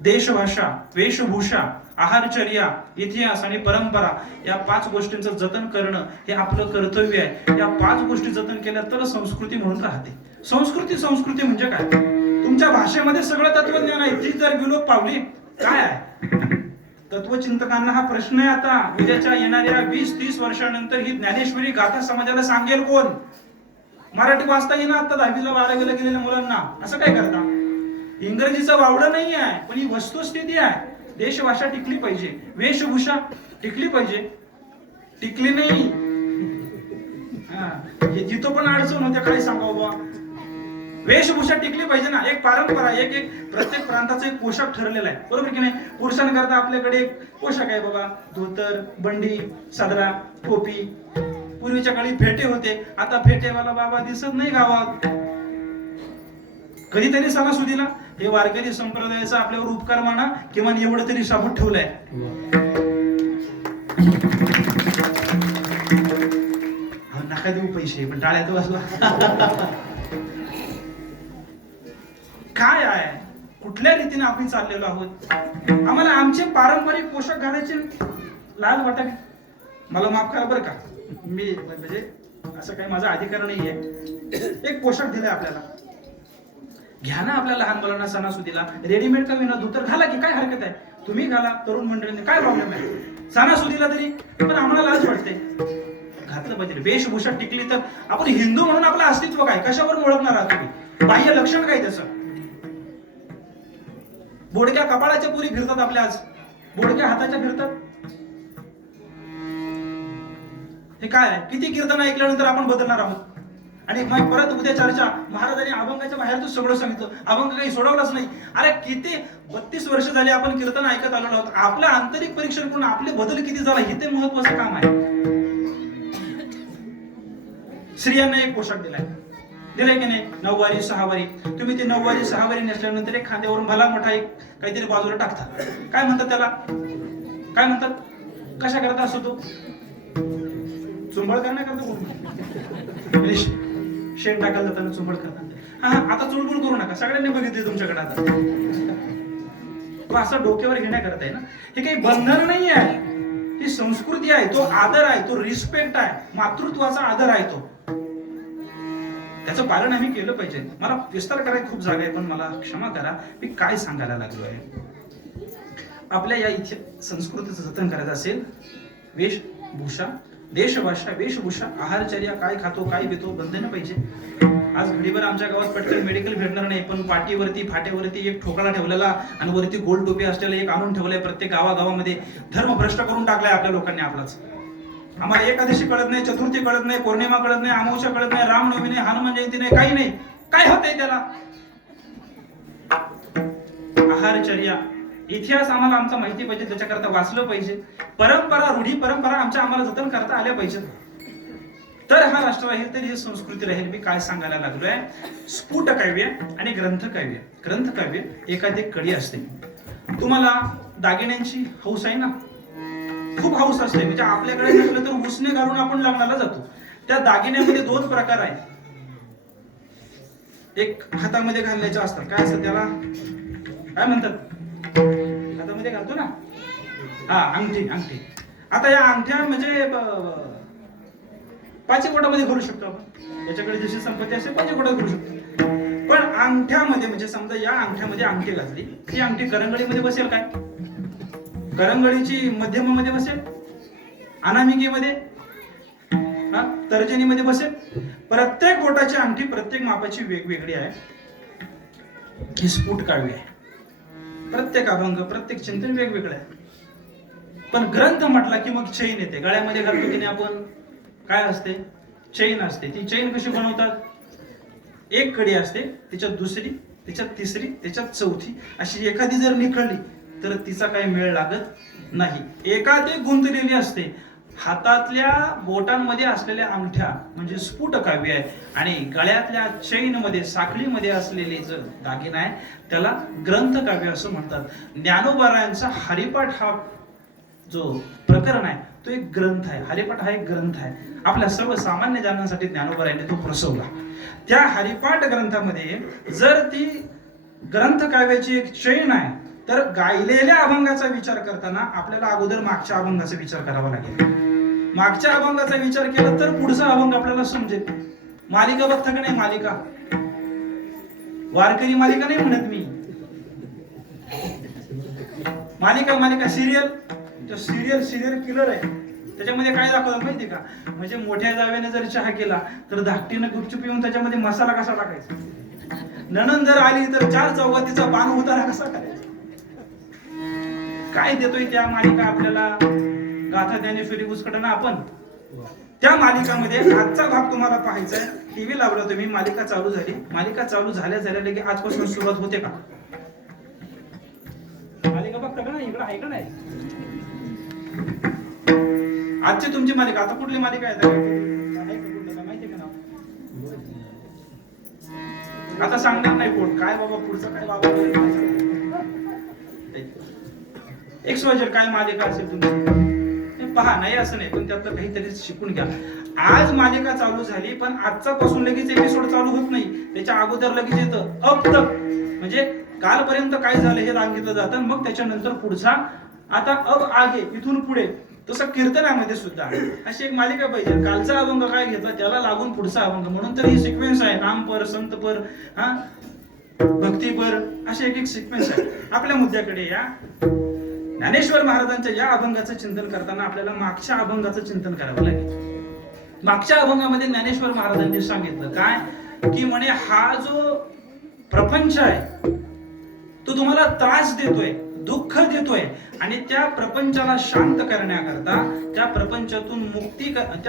देशभाषा वेशभूषा आहारचर्या इतिहास आणि परंपरा या 5 गोष्टींचं जतन करणं हे आपलं कर्तव्य आहे या 5 गोष्टी जतन केल्या तर संस्कृती म्हणून राहते संस्कृती म्हणजे काय तुमच्या भाषेमध्ये सगळं तत्वज्ञान आहे ती जर विलोप पावली काय आहे तत्वचिंतकांना हा प्रश्न आहे आता उद्याच्या येणाऱ्या 20-30 वर्षानंतर ही ज्ञानेश्वरी गाथा समाजाला सांगेल कोण मराठी वाचता येईना आता 10वीला 12वीला गेलेल्या मुलांना असं काय करता इंग्रजीचं वावडं नाही आहे पण ही वस्तुस्थिती आहे देशभाषा टिकली पाहिजे वेशभूषा टिकली पाहिजे टिकली नाही हे जिथं पण अडचण होते काय सांगावं बा वेशभूषा टिकली पाहिजे ना एक परंपरा एक प्रत्येक प्रांताचा एक पोशाख ठरलेला आहे बरोबर की नाही पुरुषांकरता आपल्याकडे एक पोशाख आहे बघा धोतर बंडी सदरा टोपी पूर्वीच्या काळी फेटे होते आता फेटेवाला बाबा दिसत नाही गावात कधीतरी सणासुदीला हे वारकरी संप्रदायाचा आपल्यावर उपकार माना किमान एवढं तरी साबूत ठेवलंय नका देऊ पैसे पण टाळ्यात वाजवा काय आहे कुठल्या रीतीने आपण चाललेलो आहोत. आम्हाला आमचे पारंपरिक पोशाख घालायचे लाज वाटावी. मला माफ करा बरं का, मी म्हणजे असं काही माझा अधिकार नाहीये. एक पोशाख दिलाय आपल्याला, घ्या ना आपल्या लहान मुलांना सणासुदीला रेडीमेड का विना धोतर घाला की, काय हरकत आहे. तुम्ही घाला, तरुण मंडळींनी, काय प्रॉब्लेम आहे. सणासुदीला तरी, पण आम्हाला लाज वाटते. घातलं पाहिजे. वेशभूषा टिकली तर आपण हिंदू म्हणून आपलं अस्तित्व काय, कशावरून ओळखणार आहात तुम्ही. बाह्य लक्षण काय त्याचं. बोडक्या कपाळाच्या पुरी फिरतात आपल्या, आज बोडक्या हाताच्या फिरतात. हे काय आहे. किती कीर्तन ऐकल्यानंतर आपण बदलणार आहोत. आणि मग परत उद्या चर्चा, महाराजांनी अभंगाच्या बाहेर तू सगळं सांगितलं, अभंग काही सोडवलाच नाही. अरे किती 32 वर्ष झाली आपण कीर्तन ऐकत आलेलो आहोत. आपलं आंतरिक परीक्षण करून आपले बदल किती झाला हे ते महत्वाचं काम आहे. स्त्रियांना एक पोशाख दिलाय की नाही, नऊवारी सहावारी. तुम्ही ते नऊवारी सहावारी नेसल्यानंतर एक खांद्यावरून भला मोठा एक काहीतरी बाजूला टाकता. काय म्हणतात त्याला, काय म्हणतात, कशा करता असतो तो, चुंबळ करण्याकरता. शेण टाकायला जाताना चुंबळ करतात. हा आता चुळबुळ करू नका, सगळ्यांनी बघितले तुमच्याकडे. आता असं डोक्यावर घेण्याकरता आहे ना. हे काही बंधन नाही आहे, ही संस्कृती आहे. तो आदर आहे, तो रिस्पेक्ट आहे, मातृत्वाचा आदर आहे तो. त्याचं पालन आम्ही केलं पाहिजे. मला विस्तार करायला खूप जागा आहे, पण मला क्षमा करा, मी काय सांगायला लागलो आहे. आपल्या या इथे संस्कृतीचं जतन करायचं असेल, वेशभूषा, देशभाषा, वेशभूषा, आहारचर्या, काय खातो काय पितो, बंधन पाहिजे. आज घडीभर आमच्या गावात पटकन मेडिकल भेटणार नाही, पण पाठीवरती फाट्यावरती एक ठोकळा ठेवलेला आणि वरती गोल टोपी असलेला एक आणून ठेवलाय. प्रत्येक गावागावामध्ये धर्म भ्रष्ट करून टाकलाय आपल्या लोकांनी आपलाच. आम्हाला एकादशी कळत नाही, चतुर्थी कळत नाही, पौर्णिमा कळत नाही, अमावस्या कळत नाही, रामनवमी नाही, हनुमान जयंती नाही, काही नाही. काय होतंय त्याला. आहारचर्या, इतिहास आम्हाला आमचा माहिती पाहिजे, त्याच्याकरता वाचलं पाहिजे. परंपरा, रूढी परंपरा आमच्या आम्हाला जतन करता आल्या पाहिजेत. तर हा राष्ट्र राहील, तर ही संस्कृती राहील. मी काय सांगायला लागलोय, स्फुट काव्य आणि ग्रंथकाव्य. ग्रंथकाव्य एखादी कडी असते. तुम्हाला दागिन्यांची हौस आहे ना, खूप हौस असते. म्हणजे आपल्याकडे नसलं तर उसने घालून आपण लग्नाला जातो. त्या दागिन्यामध्ये 2 प्रकार आहेत. एक हातामध्ये घालण्याचे असतात, काय असतं त्याला, काय म्हणतात, हातामध्ये घालतो ना, हा अंगठी. अंगठी. आता या अंगठ्या म्हणजे 5 बोटामध्ये घालू शकतो आपण. याच्याकडे जशी संपत्ती असते 5 बोटात घालू शकतो. पण अंगठ्यामध्ये म्हणजे समजा या अंगठ्यामध्ये अंगठी घातली, ती अंगठी करंगळीमध्ये बसेल काय, करंगळीची मध्यमामध्ये बसेल, अनामिकेमध्ये, तर्जनीमध्ये बसेल. प्रत्येक बोटाची अंगठी प्रत्येक मापाची वेगवेगळी आहे. हे स्फुट काव्य आहे. प्रत्येक अभंग, प्रत्येक चिंतन वेगवेगळं आहे. पण ग्रंथ म्हटला की मग चैन येते. गळ्यामध्ये घालतो की नाही आपण, काय असते, चैन असते. ती चैन कशी बनवतात, एक कडी असते, त्याच्यात दुसरी, त्याच्यात तिसरी, त्याच्यात चौथी, अशी एखादी जर निखळली तर तिचा काही मेळ लागत नाही. एखादी गुंतलेली असते. हातातल्या बोटांमध्ये असलेल्या अंगठ्या म्हणजे स्फुट काव्य आहे. आणि गळ्यातल्या चैन मध्ये, साखळीमध्ये असलेले जो दागिना आहे त्याला ग्रंथ काव्य असं म्हणतात. ज्ञानोबारायांचा हरिपाठ हा जो प्रकरण आहे तो एक ग्रंथ आहे. हरिपाठ हा एक ग्रंथ आहे. आपल्या सर्वसामान्य जनांसाठी ज्ञानोबारायांनी तो प्रसवला. त्या हरिपाठ ग्रंथामध्ये जर ती ग्रंथ काव्याची एक चैन आहे, तर गायलेल्या अभंगाचा विचार करताना आपल्याला अगोदर मागच्या अभंगाचा विचार करावा लागेल. मागच्या अभंगाचा विचार केला तर पुढचा अभंग आपल्याला समजेल. मालिका बघता का नाही, मालिका, वारकरी मालिका नाही म्हणत मी, मालिका सिरियल. तो सिरियल किलर आहे. त्याच्यामध्ये काय दाखवतात माहिती का, म्हणजे मोठ्या जावेने जर चहा केला तर धाकटीनं गुपचूप येऊन त्याच्यामध्ये मसाला कसा टाकायचा, नणंद जर आली तर 4 चौघातीचा पान उतारा कसा करायचा. काय देतोय त्या मालिका आपल्याला, गाथा ज्ञानेश्वरी पुस्तकांना आपण. त्या मालिकामध्ये आजचा भाग तुम्हाला पाहायचा आहे. टीव्ही लावला तुम्ही, मालिका चालू झाली. मालिका चालू झाल्या की आजपासून सुरुवात होते का, मालिका बघता का नाही, इकडे आहे का नाही. आजची तुमची मालिका, आता कुठली मालिका आहे माहिती का नाव, आता सांगणार नाही कोण, काय बाबा पुढचं काय बाबा, एक्सवायझेड काय मालिका असेल तुमची पहा. नाही असं नाही, पण त्यातलं काहीतरी शिकून घ्या. आज मालिका चालू झाली, पण आजचा पासून लगेच एपिसोड चालू होत नाही. त्याच्या अगोदर लगेच येतं अब तक. म्हणजे कालपर्यंत काय झालं हे सांगितलं जातं, मग त्याच्यानंतर पुढचा आता अब आगे इथून पुढे. तसं कीर्तनामध्ये सुद्धा अशी एक मालिका पाहिजे. कालचा अभंग काय घेतला त्याला लागून पुढचा अभंग, म्हणून तर ही सिक्वेन्स आहे. नामपर, संतपर, हा भक्तीपर, असे एक एक सिक्वेन्स आहे. आपल्या मुद्द्याकडे या. ज्ञानेश्वर महाराजांच्या या अभंगाचं चिंतन करताना आपल्याला मागच्या अभंगाचं चिंतन करावं लागेल. मागच्या अभंगामध्ये ज्ञानेश्वर महाराजांनी सांगितलं काय, की म्हणे हा जो प्रपंच आहे तो तुम्हाला त्रास देतोय, दुःख देतोय, आणि त्या प्रपंचाला शांत करण्याकरता, त्या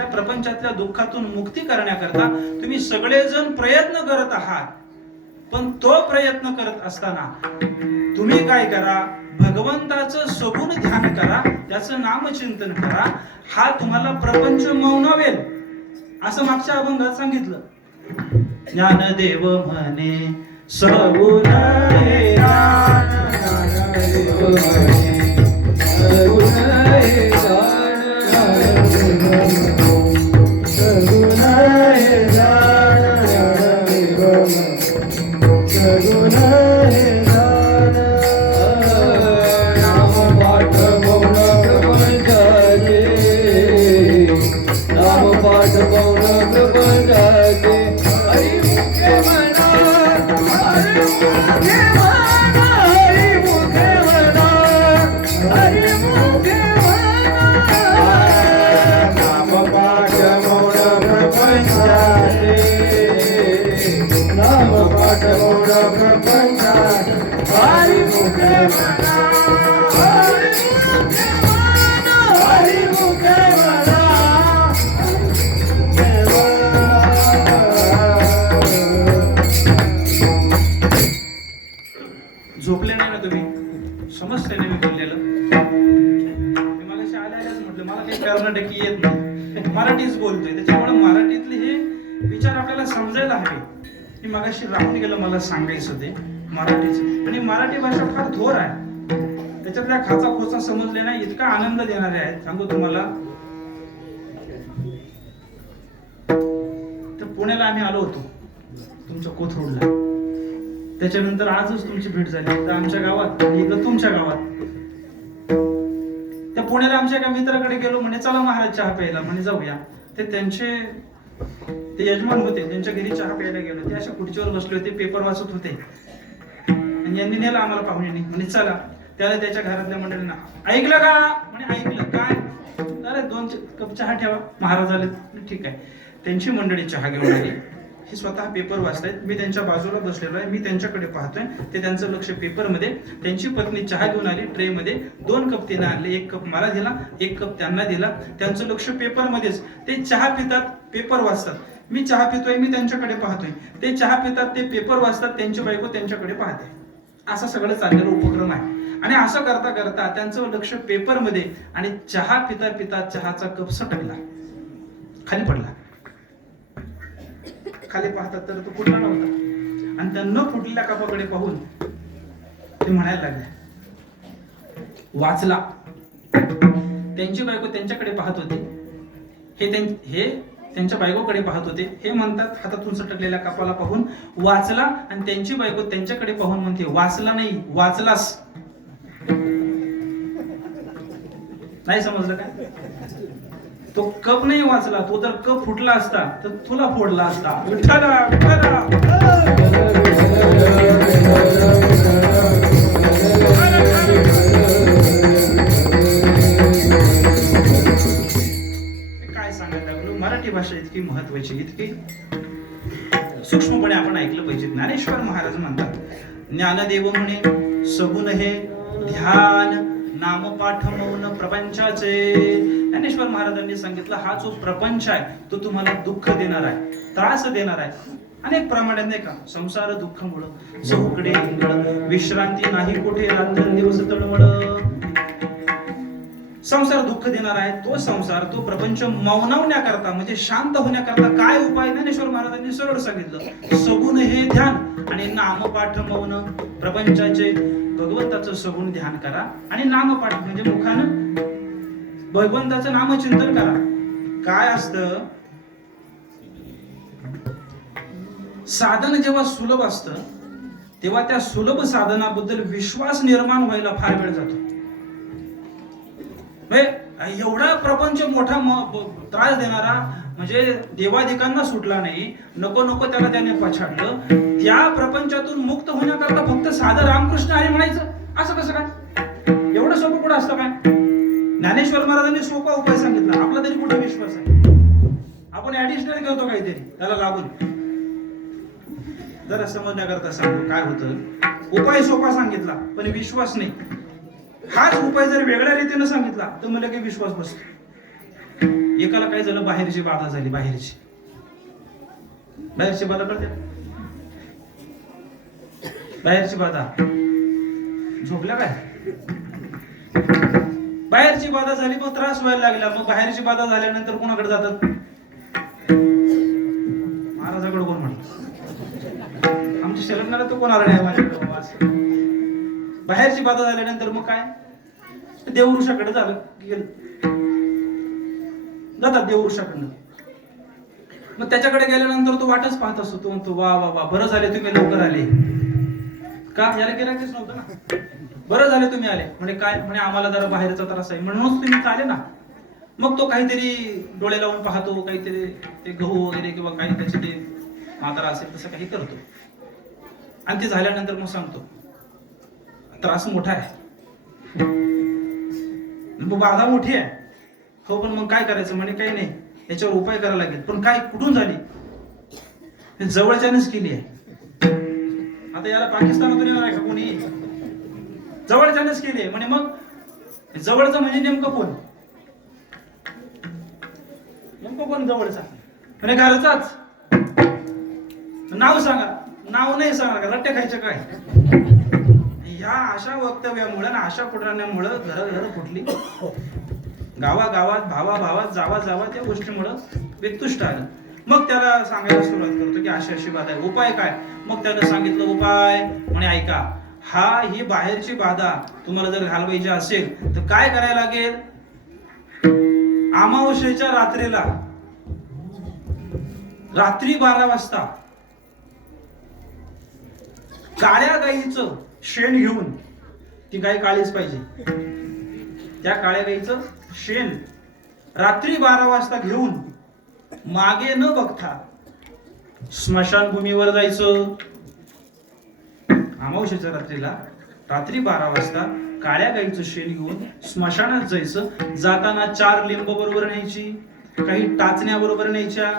प्रपंचातल्या दुःखातून मुक्ती करण्याकरता तुम्ही सगळेजण प्रयत्न करत आहात. पण तो प्रयत्न करत असताना तुम्ही काय करा, भगवंताचं सगुण ध्यान करा, त्याचं नामचिंतन करा, हा तुम्हाला प्रपंच मौनवेल, असं मागच्या अभंगात सांगितलं. ज्ञानदेव म्हणे सगुण हे ज्ञान, ज्ञानदेव म्हणे सगुण हे ज्ञान, सगुण हे ज्ञान, ज्ञानदेव म्हणे सगुण हे ज्ञान. नामपाठ मौन प्रपंचाचे, नामपाठ मौन प्रपंचाचे, हरिमुखे म्हणा, हरिमुखे म्हणा, हरिमुखे म्हणा, हरिमुखे म्हणा. नामपाठ मौन प्रपंचाचे, नामपाठ मौन प्रपंचाचे, हरिमुखे म्हणा, हरिमुखे म्हणा, हरिमुखे म्हणा. झोपले नाही ना तुम्ही? समजतंय ना मी बोललेलं? मी मला शाळेलाच म्हटलं मला काही कर्नाटकी येत नाही, मराठीच बोलतोय, त्याच्यामुळे मराठीतले हे विचार आपल्याला समजायला हवे. मी मगाशी राहून गेलं, मला सांगायचं ते मराठीचं. आणि मराठी भाषा फार थोर आहे, त्याच्यातल्या खाचा खोचा समजले नाही, इतका आनंद देणारे आहेत. सांगू तुम्हाला, तर पुण्याला आम्ही आलो होतो तुमच्या कोथरूडला, त्याच्यानंतर आजच तुमची भेट झाली तर आमच्या गावात आणि इकडं तुमच्या गावात. त्या पुण्याला आमच्या एका मित्राकडे गेलो, म्हणे चला महाराज चहा प्यायला, म्हणे जाऊया. ते यजमान होते, त्यांच्या घरी चहा प्यायला गेलो. ते अशा खुर्चीवर बसले होते, पेपर वाचत होते, आणि यांनी नेलं आम्हाला पाहुण्याने, म्हणे चला. त्याला त्याच्या घरातल्या मंडळींना, ऐकलं का? म्हणे ऐकलं. काय? अरे 2 कप चहा ठेवा, महाराज आले. ठीक आहे. त्यांची मंडळी चहा घेऊन आली, हे स्वतः पेपर वाचतायत, मी त्यांच्या बाजूला बसलेलो आहे, मी त्यांच्याकडे पाहतोय, ते त्यांचं लक्ष पेपरमध्ये. त्यांची पत्नी चहा घेऊन आली ट्रे मध्ये, 2 कप तिने आणले, 1 कप मला दिला, 1 कप त्यांना दिला. त्यांचं लक्ष पेपरमध्येच. ते चहा पितात, पेपर वाचतात. मी चहा पितोय, मी त्यांच्याकडे पाहतोय. ते चहा पितात, ते पेपर वाचतात, त्यांची बायको त्यांच्याकडे पाहते. असं सगळं चाललेलं उपक्रम आहे. आणि असं करता करता त्यांचं लक्ष पेपरमध्ये, आणि चहा पिता पिता चहाचा कप सटकला, खाली पडला. खाली पाहतात तर तो फुटला नव्हता, आणि त्या न फुटलेल्या कपाकडे पाहून ते म्हणायला लागले, वाचला. त्यांची बायको त्यांच्याकडे पाहत होती, हे त्यांच्या बायकोकडे पाहत होते. हे म्हणतात हातातून सटकलेल्या कपाला पाहून वाचला, आणि त्यांची बायको त्यांच्याकडे पाहून म्हणते वाचला नाही, वाचलास. नाही समजलं काय? तो कप नाही वाचला, तो जर कप फुटला असता तर तुला फोडला असता. विठ्ठला विठ्ठला. काय सांगायला लागलो, मराठी भाषा इतकी महत्वाची, इतकी सूक्ष्मपणे आपण ऐकलं पाहिजे. ज्ञानेश्वर महाराज म्हणतात, ज्ञानदेव म्हणे सगुण हे ध्यान, नामपाठ मौन प्रपंचाचे. ज्ञानेश्वर महाराजांनी सांगितलं, हा जो प्रपंच आहे तो तुम्हाला दुःख देणार आहे, त्रास देणार आहे. अनेक प्रमाणात नाही का, संसार दुःखामुळं चौकडे इंगळ, विश्रांती नाही कुठे, रात्रंदिवस तळमळ. संसार दुःख देणार आहे. तो संसार, तो प्रपंच मौनवण्याकरता, म्हणजे शांत होण्याकरता काय उपाय? ज्ञानेश्वर महाराजांनी सरळ सांगितलं, सगुण हे ध्यान आणि नामपाठ मौन प्रपंचाचे. भगवंताचं सगुण ध्यान करा, आणि नामपाठ म्हणजे मुखानं भगवंताचं नामचिंतन करा. काय असतं, साधन जेव्हा सुलभ असतं तेव्हा त्या सुलभ साधनाबद्दल विश्वास निर्माण व्हायला फार वेळ जातो. एवढा प्रपंच मोठा त्रास देणारा म्हणजे देवाधिकांना सुटला नाही, नको नको त्याला त्याने पछाडलं. त्या प्रपंचातून मुक्त होण्याकरता फक्त साधं रामकृष्ण हरी म्हणायचं, असं कसं काय? एवढं सोपं कुठं असतं काय? ज्ञानेश्वर महाराजांनी सोपा उपाय सांगितला, आपला तरी कुठे विश्वास आहे? आपण ऍडिशनल करतो काहीतरी त्याला लागून. जरा समजण्याकरता सांगतो काय होतं. उपाय सोपा सांगितला पण विश्वास नाही. हाच उपाय जर वेगळ्या रीतीने सांगितला तर मला काही विश्वास बसतो. एकाला काय झालं, बाहेरची बाधा झाली. बाहेरची बाधा कळते? बाहेरची बाधा झोपल्या काय? बाहेरची बाधा झाली, मग त्रास व्हायला लागला. मग बाहेरची बाधा झाल्यानंतर कोणाकडे जातात? महाराजाकडे. कोण म्हणलं आमची शरणला तो कोण आला नाही माझ्याकडे. बाहेरची बाधा झाल्यानंतर मग काय, देवऋषाकडे झालं जातात देवऋषाकडनं. मग त्याच्याकडे गेल्यानंतर तो वाटच पाहत असतो. तो म्हणतो वा वा वा, बरं झाले तुम्ही लवकर आले. का? याला गिरायचंच नव्हतं ना. बरं झाले तुम्ही आले. म्हणजे काय? म्हणे आम्हाला जरा बाहेरचा त्रास आहे म्हणूनच तुम्ही आले ना. मग तो काहीतरी डोळे लावून पाहतो, काहीतरी ते गहू वगैरे किंवा काही त्याचे ते मात्रा असेल तसं काही करतो. आणि ते झाल्यानंतर मग सांगतो त्रास मोठा आहे, बाधा मोठी आहे. हो पण मग काय करायचं? म्हणे काही नाही, याच्यावर उपाय करायला लागेल. पण काय, कुठून झाली? जवळच्यानेच केली आहे. आता याला पाकिस्तानातून येणार आहे का कोणी? जवळच्यानेच केली आहे म्हणे. मग जवळचं म्हणजे नेमकं कोण? नेमकं कोण जवळचा? म्हणे घरचाच. नाव सांगा. नाव नाही सांगा, रट्टे खायचे काय? या अशा वक्तव्यामुळे आणि अशा पुटण्यामुळे घर फुटली. गावागावात, भावाभावात, जावा त्या गोष्टीमुळे व्यक्तुष्ट आलं. मग त्याला सांगायला सुरुवात करतो की अशी अशी बाधा आहे, उपाय काय? मग त्यानं सांगितलं उपाय. म्हणे ऐका, ही बाहेरची बाधा तुम्हाला जर घालवायची असेल तर काय करायला लागेल? अमावस्येच्या रात्रीला, रात्री 12 वाजता काळ्या गाईचं शेण घेऊन, ती गाय काळीच पाहिजे, त्या काळ्या गाईचं शेण रात्री 12 वाजता घेऊन मागे न बघता स्मशानभूमीवर जायचं. अमावस्येच्या रात्रीला रात्री 12 वाजता काळ्या गाईचं शेण घेऊन स्मशानात जायचं. जाताना 4 लिंब बरोबर न्यायची, काही टाचण्या बरोबर न्यायच्या,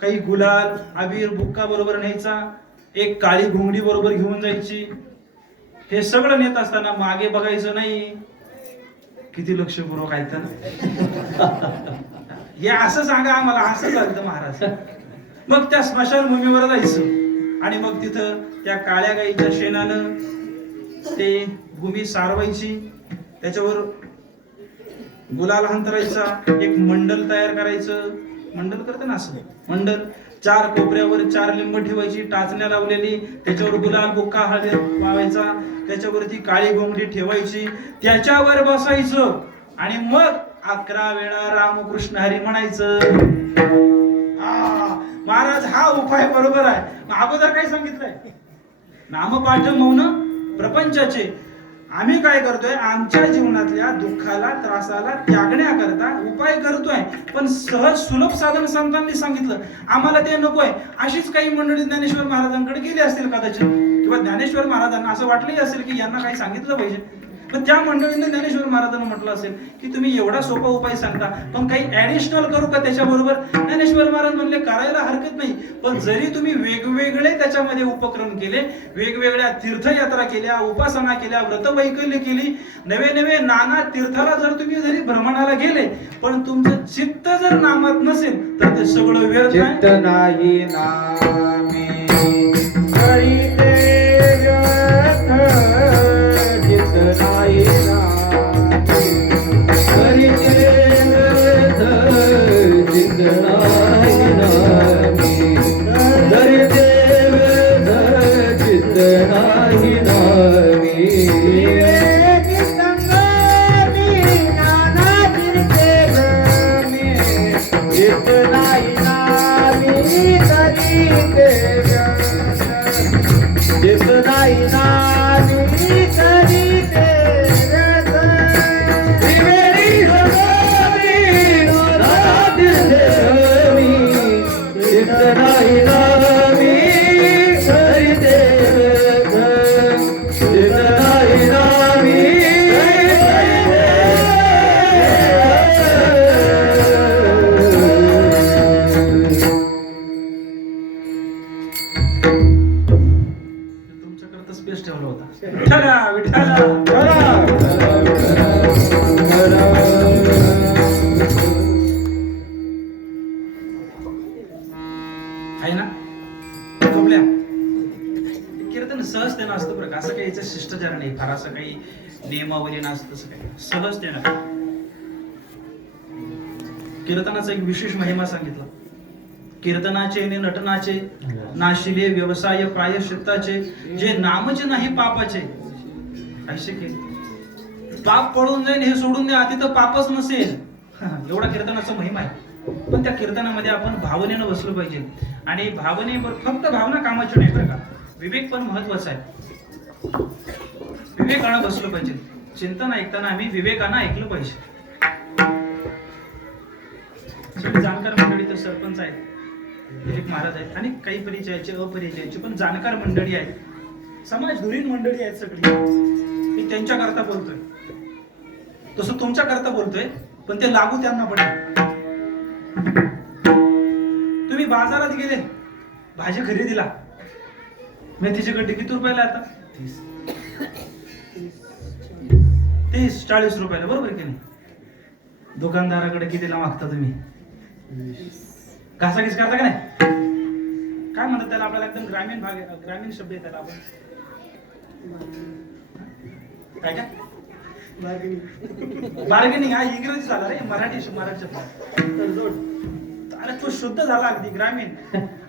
काही गुलाल, अबीर, बुक्का बरोबर न्यायचा, एक काळी घोंगडी बरोबर घेऊन जायची. हे सगळं नेत असताना मागे बघायचं नाही. किती लक्षपूर्वक ऐकतं ना. हे असं सांगा आम्हाला, असं सांगतं महाराज. मग त्या स्मशानभूमीवर जायचं आणि मग तिथं त्या काळ्या गाईच्या शेणानं ते भूमी सारवायची, त्याच्यावर गुलाल हंतरायचा, एक मंडल तयार करायचं. मंडल करते ना असं मंडल. 4 कोपऱ्यावर 4 लिंब ठेवायची, टाचण्या लावलेली, त्याच्यावर गुलाल, बुक्का, हळद वावायचा, त्याच्यावरती काळी घोंगडी ठेवायची, त्याच्यावर बसायचं आणि मग 11 वेळा रामकृष्ण हरी म्हणायचं. महाराज हा उपाय बरोबर आहे. अगोदर काय सांगितलंय? नामपाठ मौन प्रपंचाचे. आम्ही काय करतोय? आमच्या जीवनातल्या दुःखाला, त्रासाला त्यागण्याकरता उपाय करतोय, पण सहज सुलभ साधन संतांनी सांगितलं, आम्हाला ते नकोय. अशीच काही मंडळी ज्ञानेश्वर महाराजांकडे गेली असतील कदाचित, किंवा ज्ञानेश्वर महाराजांना असं वाटलंही असेल की यांना काही सांगितलं पाहिजे. पण त्या मंडळीने ज्ञानेश्वर महाराजांना म्हटलं असेल की तुम्ही एवढा सोपा उपाय सांगता, पण काही ऍडिशनल करू का त्याच्याबरोबर? ज्ञानेश्वर महाराज म्हणले करायला हरकत नाही, पण जरी तुम्ही वेगवेगळे त्याच्यामध्ये उपक्रम केले, वेगवेगळ्या तीर्थयात्रा केल्या, उपासना केल्या, व्रतवैकल्य केली, नवे नवे नाना तीर्थाला जर तुम्ही जरी भ्रमणाला गेले, पण तुमचं चित्त जर नामात नसेल तर ते सगळं व्यर्थ आहे. चित्त नाही नामी करीते व्यर्थ, चित्त नाही नामी करीते व्यर्थ, चित्त नाही नामी करीते व्यर्थ, चित्त नाही नामी. चित्त नाही करता स्पेस ठेवला होता. विठ्ठला विठ्ठला आहे ना झोपल्या. कीर्तन सहजतेनं असतं बरं का, असं काही याचं शिष्टाचार नाही, फार असं काही नियमावली नसतं, तसं काही सहजतेनं. कीर्तनाचा एक विशेष महिमा सांगितला. कीर्तनाचे ने नटनाचे नाशिले व्यवसाय प्रायश्चित्ताचे, जे नामचे नाही पापाचे ऐसे केले. पाप पळून जाईल हे सोडून द्या, तिथं पापच नसेल. एवढा कीर्तनाचा महिमा आहे. पण त्या कीर्तनामध्ये आपण भावनेनं बसलो पाहिजे. आणि भावनेवर फक्त भावना कामाची नाही बरं का, विवेक पण महत्वाचा आहे. विवेकानं बसलो पाहिजे. चिंतन ऐकताना आम्ही विवेकानं ऐकलं पाहिजे. जाणकार मंडळी तर सरपंच आहेत, दिलीप महाराज आहेत, आणि काही परिचयाचे अपरिचयाचे पण जाणकार मंडळी आहेत, समाज धुरीण मंडळी आहेत सगळी. मी त्यांच्या करता बोलतोय, तसं तुमच्या करता बोलतोय, पण ते लागू त्यांना पडेल. तुम्ही बाजारात गेले, भाजी खरेदीला, मेथीची गड्डी किती रुपयाला आता? 30-40 रुपयाला, बरोबर की नाही? दुकानदाराकडे कितीला मागता तुम्ही? घासाघीस करता का नाही? काय म्हणतात त्याला? आपल्याला एकदम ग्रामीण भाग, ग्रामीण शब्द आहे त्याला. आपण काय काय बार्गेनिंग, हा इंग्रजी झाला रे, मराठी शब्द. अरे तो शुद्ध झाला अगदी ग्रामीण.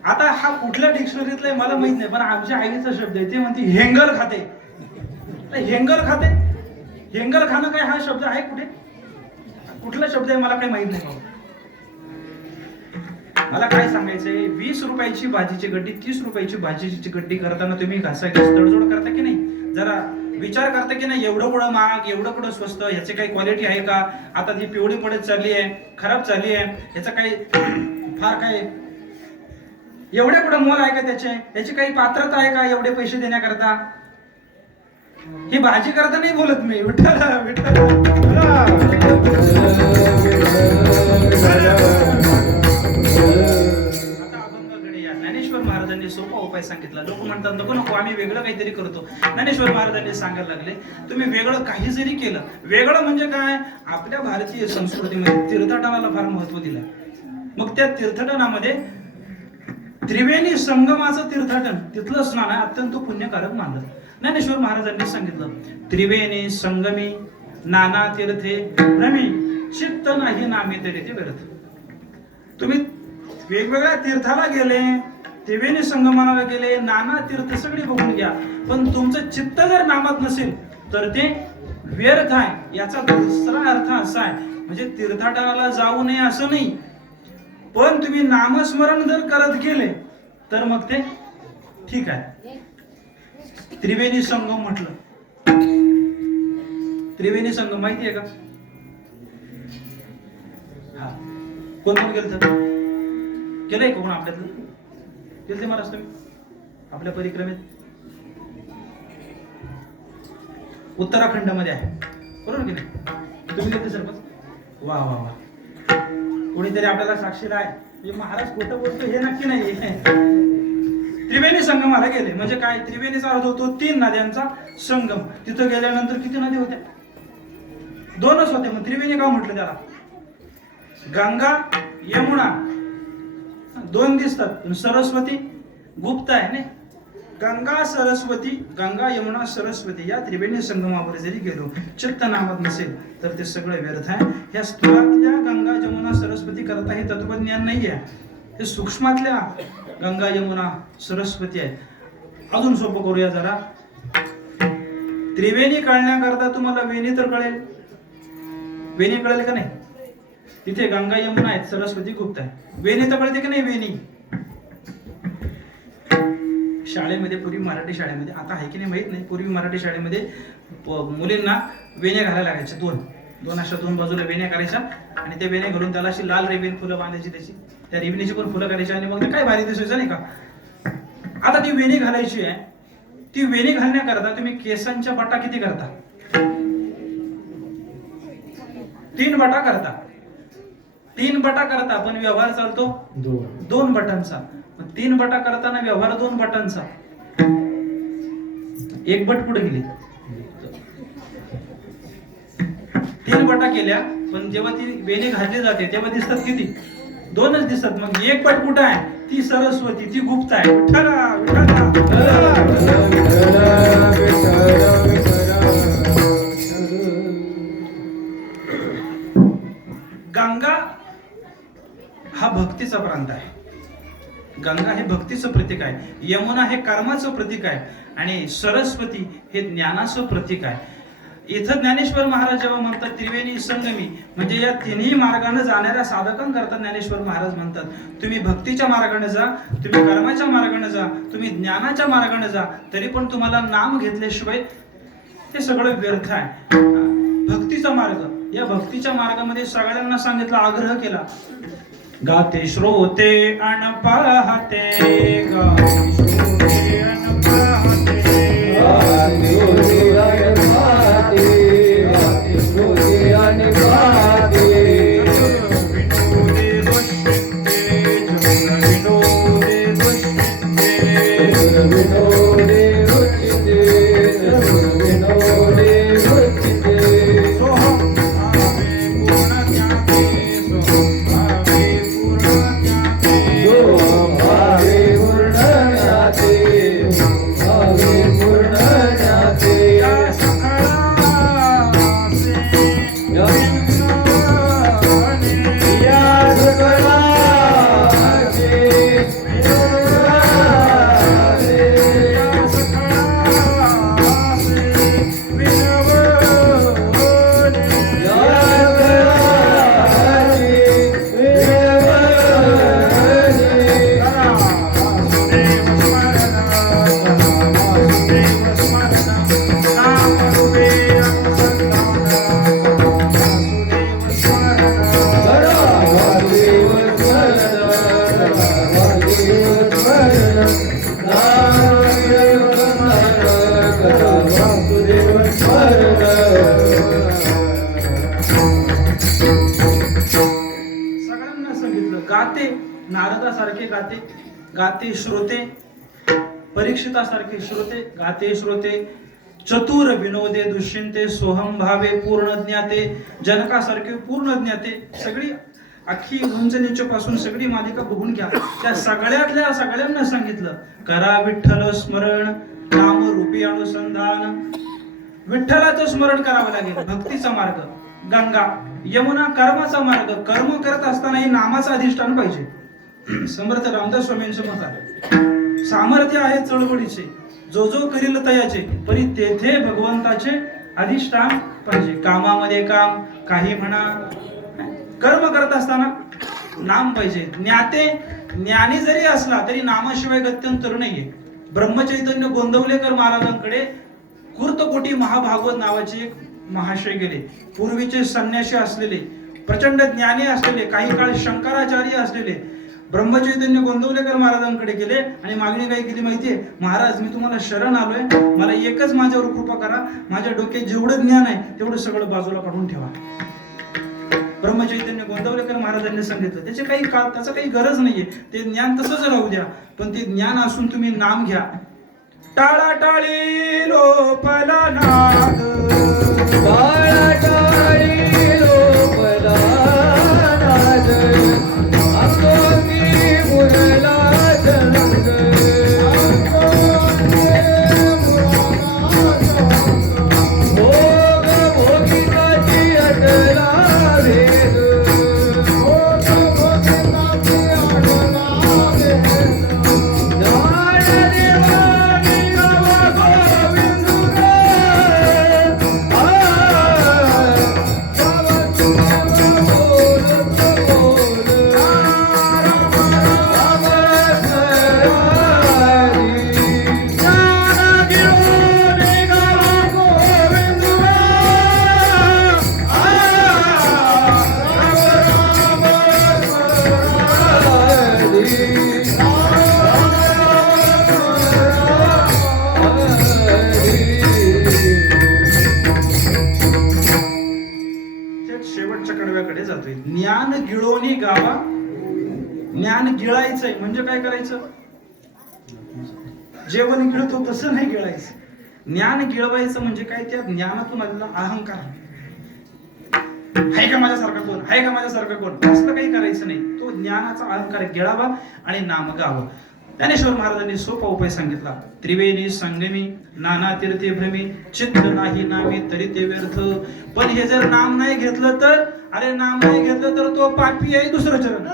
आता हा कुठल्या डिक्शनरीतला आहे मला माहित नाही, पण आमच्या आईचा शब्द आहे. ते म्हणते हेंगल खाते. हेंगल खाते, हेंगल खाणं काय हा शब्द आहे कुठे? कुठला शब्द आहे मला काही माहित नाही बाबा. मला काय सांगायचंय, 20 रुपयाची भाजीची गड्डी, 30 रुपयाची भाजीची गड्डी करताना तुम्ही घासाघीस तडजोड करता की नाही? जरा विचार करता की नाही? एवढं कुठं महाग, एवढं कुठं स्वस्त, ह्याची काही क्वालिटी आहे का? आता ती पिवळी पडत चालली आहे, खराब चालली आहे, ह्याचं काही फार काय एवढ्या कुठं मोल आहे का त्याचे? याची काही पात्रता आहे का एवढे पैसे देण्याकरता? ही भाजी करता नाही बोलत मी. विठ्ठल विठ्ठल ज्ञानेश्वर महाराजांनी सोपा उपाय सांगितला. लोक म्हणतात नको नको आम्ही वेगळं काहीतरी करतो. ज्ञानेश्वर महाराजांनी सांगायला लागले, तुम्ही वेगळं काही जरी केलं, वेगळं म्हणजे काय? आपल्या भारतीय संस्कृतीमध्ये तीर्थाटनाला फार महत्व दिलं. मग त्या तीर्थाटनामध्ये त्रिवेणी संगमाचं तीर्थाटन, तिथलं स्नान आहे अत्यंत पुण्यकारक मानलं. ज्ञानेश्वर महाराजांनी सांगितलं, त्रिवेणी संगमी नाना तीर्थे भ्रमी, चित्त नाही नामे तरी ते व्यर्थ. तुम्ही वेगवेगळ्या तीर्थाला गेले, त्रिवेणी संगमाला गेले, नाना तीर्थ सगळी बघून घ्या, पण तुमचं चित्त जर नामात नसेल तर ते व्यर्थ आहे. याचा दुसरा अर्थ असा आहे, म्हणजे तीर्थाटनाला जाऊ नये असं नाही, पण तुम्ही नामस्मरण जर करत गेले तर मग ते ठीक आहे. त्रिवेणी संगम म्हटलं, त्रिवेणी संगम माहिती आहे का? हा, कोण कोण गेलं? केलंय कोण आपल्यातलं? गेलते महाराज तुम्ही आपल्या परिक्रमेत? उत्तराखंड मध्ये आहे, बरोबर की नाही? तुम्ही गेलते सरपंच? वा वा वा, कोणीतरी आपल्याला साक्षीला आहे. महाराज खोटं बोलतो हे नक्की नाही. त्रिवेणी संगमाला गेले म्हणजे काय? त्रिवेणीचा अर्थ होतो 3 नद्यांचा संगम. तिथं गेल्यानंतर किती नदी होत्या? 2च होत्या. मग त्रिवेणी का म्हटलं त्याला? गंगा यमुना 2 दिसतात, सरस्वती गुप्त आहे ना. गंगा सरस्वती, गंगा यमुना सरस्वती या त्रिवेणी संगमावर जरी गेलो, चित्त नामात नसेल तर ते सगळं व्यर्थ आहे. या स्थूलातल्या गंगा यमुना सरस्वती करता हे तत्वज्ञान नाही आहे, हे सूक्ष्मातल्या गंगा यमुना सरस्वती आहे. अजून सोपं करूया जरा. त्रिवेणी कळण्याकरता तुम्हाला वेणी तर कळेल, वेणी कळेल का नाही? तिथे गंगा यमुना आहेत, सरस्वती गुप्त आहे. वेणी तर कळते की नाही? वेणी शाळेमध्ये, पूर्वी मराठी शाळेमध्ये, आता आहे की नाही माहित नाही, पूर्वी मराठी शाळेमध्ये मुलींना वेण्या घालायला लागायच्या. दोन अशा 2 बाजूला वेण्या करायच्या आणि त्या वेण्या घालून त्याला अशी लाल रेबीन फुलं बांधायची, त्याची त्या रेबिनीची पण फुलं करायची आणि मग ते काय भारी दिसायचं नाही का? आता ती वेणी घालायची आहे. ती वेणी घालण्याकरता तुम्ही केसांच्या बटा किती करता? 3 बटा करता. 3 बटा करता, पण व्यवहार चालतो 2 बटांचा. 3 बटा करताना व्यवहार 2 बटांचा. एक बट पुढे गेली, 3 बटा केल्या, पण जेव्हा ती वेणी घातली जाते तेव्हा दिसतात किती? 2च दिसतात. मग एक बट कुठं आहे? ती सरस्वती, ती गुप्त आहे. विठ्ठला गंगा हा भक्तीचा प्रांत आहे. गंगा हे भक्तीचं प्रतीक आहे, यमुना हे कर्माचं प्रतीक आहे आणि सरस्वती हे ज्ञानाचं प्रतीक आहे. इथं ज्ञानेश्वर महाराज जेव्हा म्हणतात त्रिवेणी संगमी, म्हणजे या तिन्ही मार्गाने जाणाऱ्या साधकांकरता ज्ञानेश्वर महाराज म्हणतात तुम्ही भक्तीच्या मार्गाने जा, तुम्ही कर्माच्या मार्गाने जा, तुम्ही ज्ञानाच्या मार्गाने जा, तरी पण तुम्हाला नाम घेतल्याशिवाय ते सगळं व्यर्थ आहे. भक्तीचा मार्ग, या भक्तीच्या मार्गामध्ये सगळ्यांना सांगितलं, आग्रह केला, गाते श्रोते अन पाहते, गाते श्रोते अन पाहते, गाते नारदासारखे गाते, गाते श्रोते परीक्षितासारखे श्रोते, गाते श्रोते चतुर विनोदे दुष्यंते, सोहम भावे पूर्ण ज्ञाते, जनकासारखे पूर्ण ज्ञाते. सगळी अख्खी उंच नीच पासून सगळी मालिका बघून घ्या. त्या सगळ्यातल्या सगळ्यांना सांगितलं, करा विठ्ठल स्मरण, नाम रूपी अनुसंधान. विठ्ठलाचं स्मरण करावं लागेल. भक्तीचा मार्ग गंगा, यमुना कर्माचा मार्ग. कर्म करत असतानाही नामाचं अधिष्ठान पाहिजे. समर्थ रामदास स्वामींचं मत आहे, सामर्थ्य आहे चळवळीचे, जो जो करील तयाचे, परी तेथे भगवंताचे अधिष्ठान पाहिजे. कामामध्ये काम, काही म्हणा, कर्म करत असताना नाम पाहिजे. ज्ञाते, ज्ञानी जरी असला तरी नामाशिवाय गत्यंतर नाहीये. ब्रह्मचैतन्य गोंदवलेकर महाराजांकडे कुर्तकोटी महाभागवत नावाचे एक महाशय गेले. पूर्वीचे संन्यासी असलेले, प्रचंड ज्ञानी असलेले, काही काळ शंकराचार्य असलेले ब्रह्मचैतन्य गोंदवलेकर महाराजांकडे गेले आणि मागणी काय केली माहितीये? महाराज, मी तुम्हाला शरण आलोय, मला एकच माझ्यावर कृपा करा, माझ्या डोक्यात जेवढं ज्ञान आहे तेवढं सगळं बाजूला काढून ठेवा. ब्रह्मचैतन्य गोंदवलेकर महाराजांनी सांगितलं त्याचं काही गरज नाहीये, ते ज्ञान तसंच राहू द्या, पण ते ज्ञान असून तुम्ही नाम घ्या. टाळाटाळी लोपला नाद, टाळाटाळी लोपला नाद, आकोटी मुरला जंग, भोग भोगिताची अटला भेद, भोग भोगिताची अटला भेद, शेवटच्या कडव्याकडे जातोय. ज्ञान गिळोनी गावा. ज्ञान गिळायचंय म्हणजे काय करायचं? जेवण गिळतो तसं नाही गिळायचं. ज्ञान गिळवायचं म्हणजे काय, त्या ज्ञानातून आलेला अहंकार. आहे का माझ्यासारखा कोण, आहे का माझ्यासारखं कोण, असलं काही करायचं नाही. तो ज्ञानाचा अहंकार गिळावा आणि नाम गावं. ज्ञानेश्वर महाराजांनी सोपा उपाय सांगितला. त्रिवेणी संगमी नाना तीर्थे भ्रमी चित्त नाही नामे तरी ते व्यर्थ. पण हे जर नाम नाही घेतलं तर, अरे नाम नाही घेतलं तर तो पापी आहे. दुसरं चरण,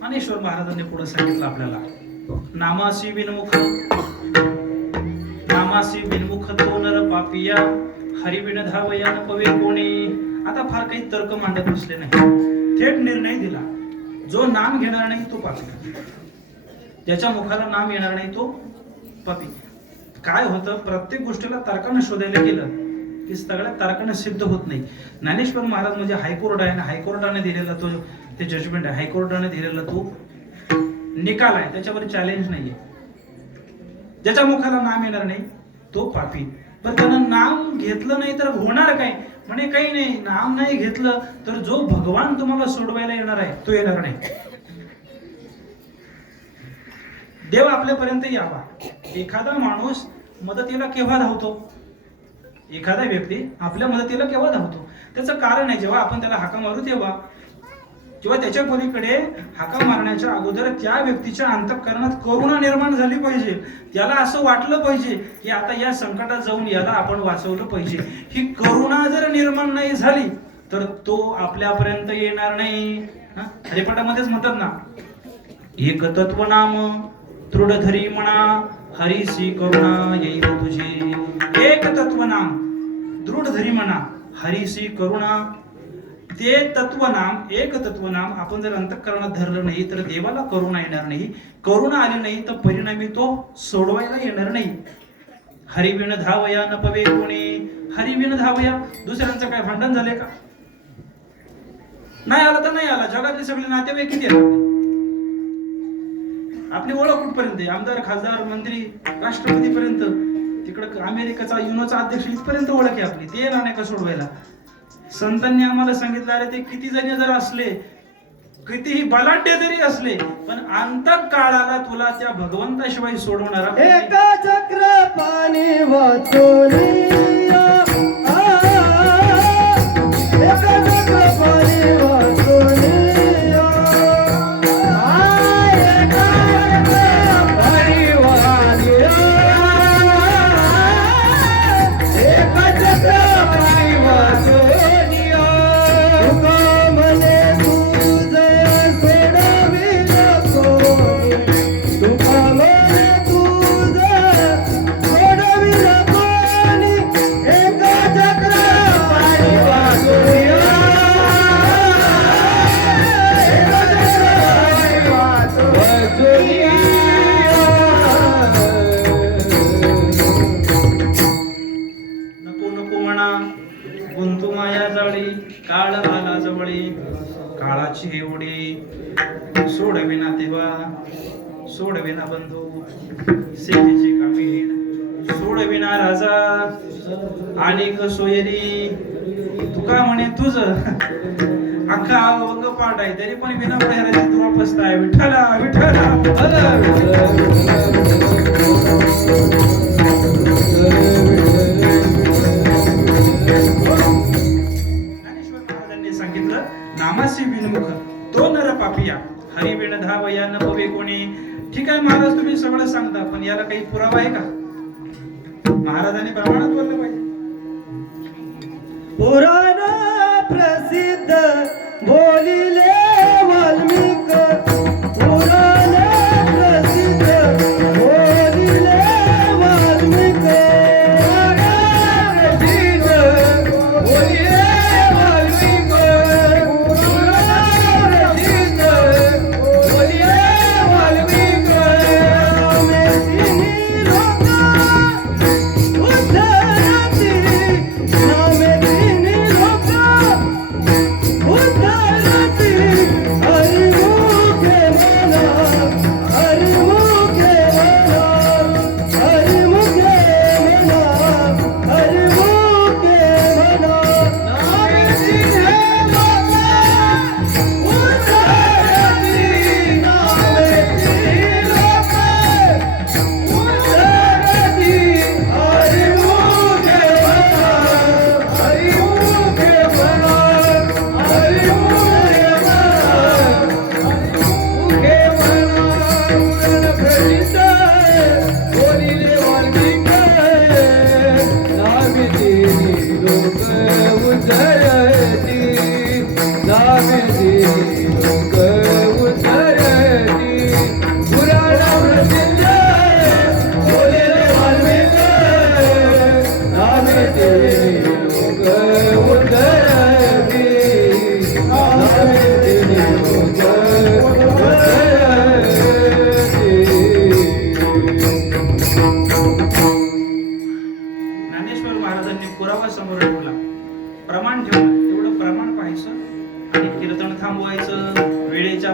ज्ञानेश्वर महाराजांनी पुढे सांगितलं आपल्याला. नामासी विनमुख, नामासी विनमुख तो नर पापिया हरिविन धावया न पवे कोणी. आता फार काही तर्क मांडत बसले नाही, थेट निर्णय दिला. जो नाम घेणार नाही तो पापी, ज्याच्या मुखाला नाम येणार नाही तो पापी. काय होतं, प्रत्येक गोष्टीला तर्काने शोधायला गेलं की सगळ्या तर्काने सिद्ध होत नाही. ज्ञानेश्वर महाराज म्हणजे हायकोर्ट आहे ना, हायकोर्टाने दिलेला तो ते जजमेंट आहे, हायकोर्टाने दिलेला तो निकाल आहे, त्याच्यावर चॅलेंज नाहीये. ज्याच्या मुखाला नाम येणार नाही तो पापी. पण त्यानं नाम घेतलं नाही तर होणार काय, म्हणे काही नाही. नाम नाही घेतलं तर जो भगवान तुम्हाला सोडवायला येणार आहे तो येणार नाही. देव आपल्यापर्यंत यावा. एखादा माणूस मदतीला केव्हा धावतो, एखादा व्यक्ती आपल्या मदतीला केव्हा धावतो, त्याचं कारण आहे. जेव्हा आपण त्याला हाका मारू तेव्हा, जेव्हा त्याच्या पलीकडे हाका मारण्याच्या अगोदर त्या व्यक्तीच्या अंतःकरणात करुणा निर्माण झाली पाहिजे. त्याला असं वाटलं पाहिजे की आता या संकटात जाऊन याला आपण वाचवलं पाहिजे. ही करुणा जर निर्माण नाही झाली तर तो आपल्यापर्यंत येणार नाही. हरिपाठामध्येच म्हणतात ना, एक तत्व नाम दृढ धरी म्हणा हरीसी करुणा येईल तुझी. एक तत्व नाम दृढ धरी म्हणा हरीसी करुणा. ते तत्वनाम, एक तत्वनाम आपण जर अंतःकरणात धरलं नाही तर देवाला करुणा येणार नाही. करुणा आली नाही तर परिणामी तो सोडवायला येणार नाही. हरिविण धावया न पवे कोणी. हरिविण धावया, दुसऱ्यांचं काय भांडण झाले का, नाही आला तर नाही आला, जगातले सगळे नातेवाईक किती आहेत आपली ओळख कुठपर्यंत आहे? आमदार, खासदार, मंत्री, राष्ट्रपती पर्यंत, तिकडं अमेरिकेचा युनोचा अध्यक्ष इथपर्यंत ओळख आहे आपली. ते ना नाही का सोडवायला. संतांनी आम्हाला सांगितलं, अरे ते किती जण जर असले, कितीही बलाढ्य जरी असले, पण अंतक काळाला तुला त्या भगवंताशिवाय सोडवणारा एका चक्र पाणी वाचून एका चक्र पाणी वाचून गुंतू माया जाळी, काळ आला जवळी, काळाची एवढी सोडविना तेव्हा, सोडविना बंधू, सेवेची कामीण सोडविना राजा, आणि सोयरी. तुका म्हणे तुझ अख्खा अवंग पाठ आहे, तरी पण विना प्रेराची तुला पसताय. विठ्ठला विठ्ठला सांगितलं, नामासी विनमुख तो नर पापिया, हरी विण धावया न पवे कोणी. ठीक आहे महाराज, तुम्ही सगळं सांगता, पण याला काही पुरावा आहे का? महाराजांनी प्रमाणात बोललं पाहिजे. पुराण प्रसिद्ध बोलिले वाल्मिक, पुराण प्रसिद्ध बोलिले वाल्मिक,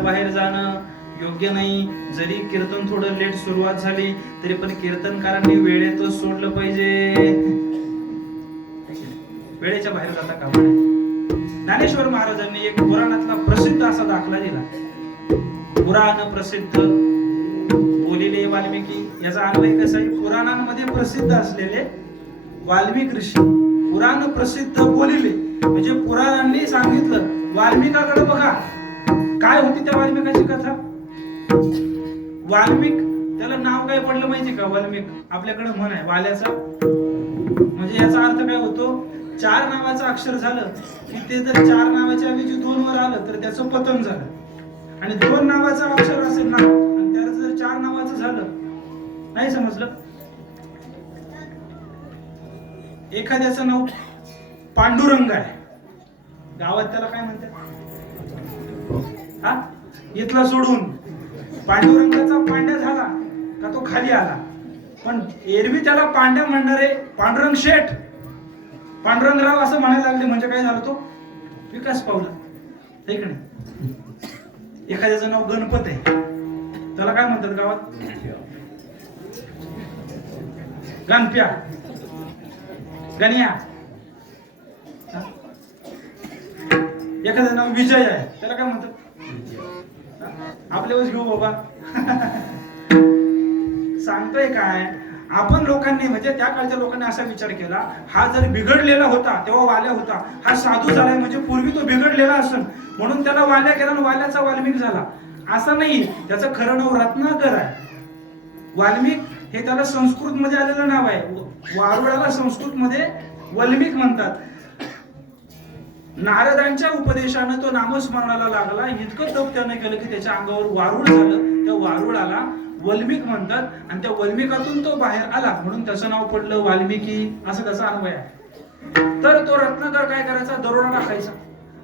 बाहेर जाणं योग्य नाही. जरी कीर्तन थोडं लेट सुरुवात झाली तरी पण कीर्तनकारांनी वेळेतच सोडलं पाहिजे. वेळेच्या बाहेर जाता कामा नये. ज्ञानेश्वर महाराजांनी एक पुराणातला प्रसिद्ध असा दाखला दिला. पुराण प्रसिद्ध बोलिले वाल्मिकी. याचा अन्वय कसा आहे? पुराणांमध्ये प्रसिद्ध असलेले वाल्मिक ऋषी पुराण प्रसिद्ध बोलिले, म्हणजे पुराणांनी सांगितलं. वाल्मिकाकडे बघा, काय होती त्या वाल्मिकाची कथा. वाल्मिक, त्याला नाव काय पडलं माहिती का? वाल्मिक आपल्याकडे म्हण आहे वाल्याचा, म्हणजे याचा अर्थ काय होतो? 4 नावाचं अक्षर झालं की ते जर 4 नावाच्या ऐवजी 2 वर आलं तर त्याचं पतन झालं. आणि 2 नावाचं अक्षर असेल ना आणि त्याला जर 4 नावाचं झालं, नाही समजलं? एखाद्याचं नाव पांडुरंग आहे, गावात त्याला काय म्हणतात? हा, इथला सोडून पांडुरंगाचा पांड्या झाला का तो खाली आला. पण एरवी त्याला पांड्या म्हणणारे पांडुरंग शेठ, पांडुरंगराव असं म्हणायला लागले, म्हणजे काय झालं? तो विकास पावला. आहे की नाही? एखाद्याचं नाव गणपत आहे, त्याला काय म्हणतात गावात? गणप्या, गण्या. एखादं नाव विजय आहे, त्याला काय म्हणतात? आपल्या वेळेस घेऊ बाबा. सांगतोय काय आपण लोकांनी, म्हणजे त्या काळच्या लोकांनी असा विचार केला, हा जर बिघडलेला होता तेव्हा वाल्या होता, हा साधू झालाय म्हणजे पूर्वी तो बिघडलेला असेल म्हणून त्याला वाल्या केला आणि वाल्याचा वाल्मिक झाला. असं नाही, त्याचं खरं नाव रत्नाकर आहे. वाल्मिक हे त्याला संस्कृत मध्ये आलेलं नाव आहे. वारुळाला संस्कृत मध्ये वल्मिक म्हणतात. नारदांच्या उपदेशानं तो नामस्मरणाला लागला, इतकं तप त्यानं केलं की त्याच्या अंगावर वारुळ झालं. त्या वारुळाला वल्मिक म्हणतात आणि त्या वल्मिकातून तो बाहेर आला म्हणून त्याचं नाव पडलं वाल्मिकी, असं त्याचा अन्वय आहे. तर तो रत्नाकर काय करायचा? दरोडा टाकायचा,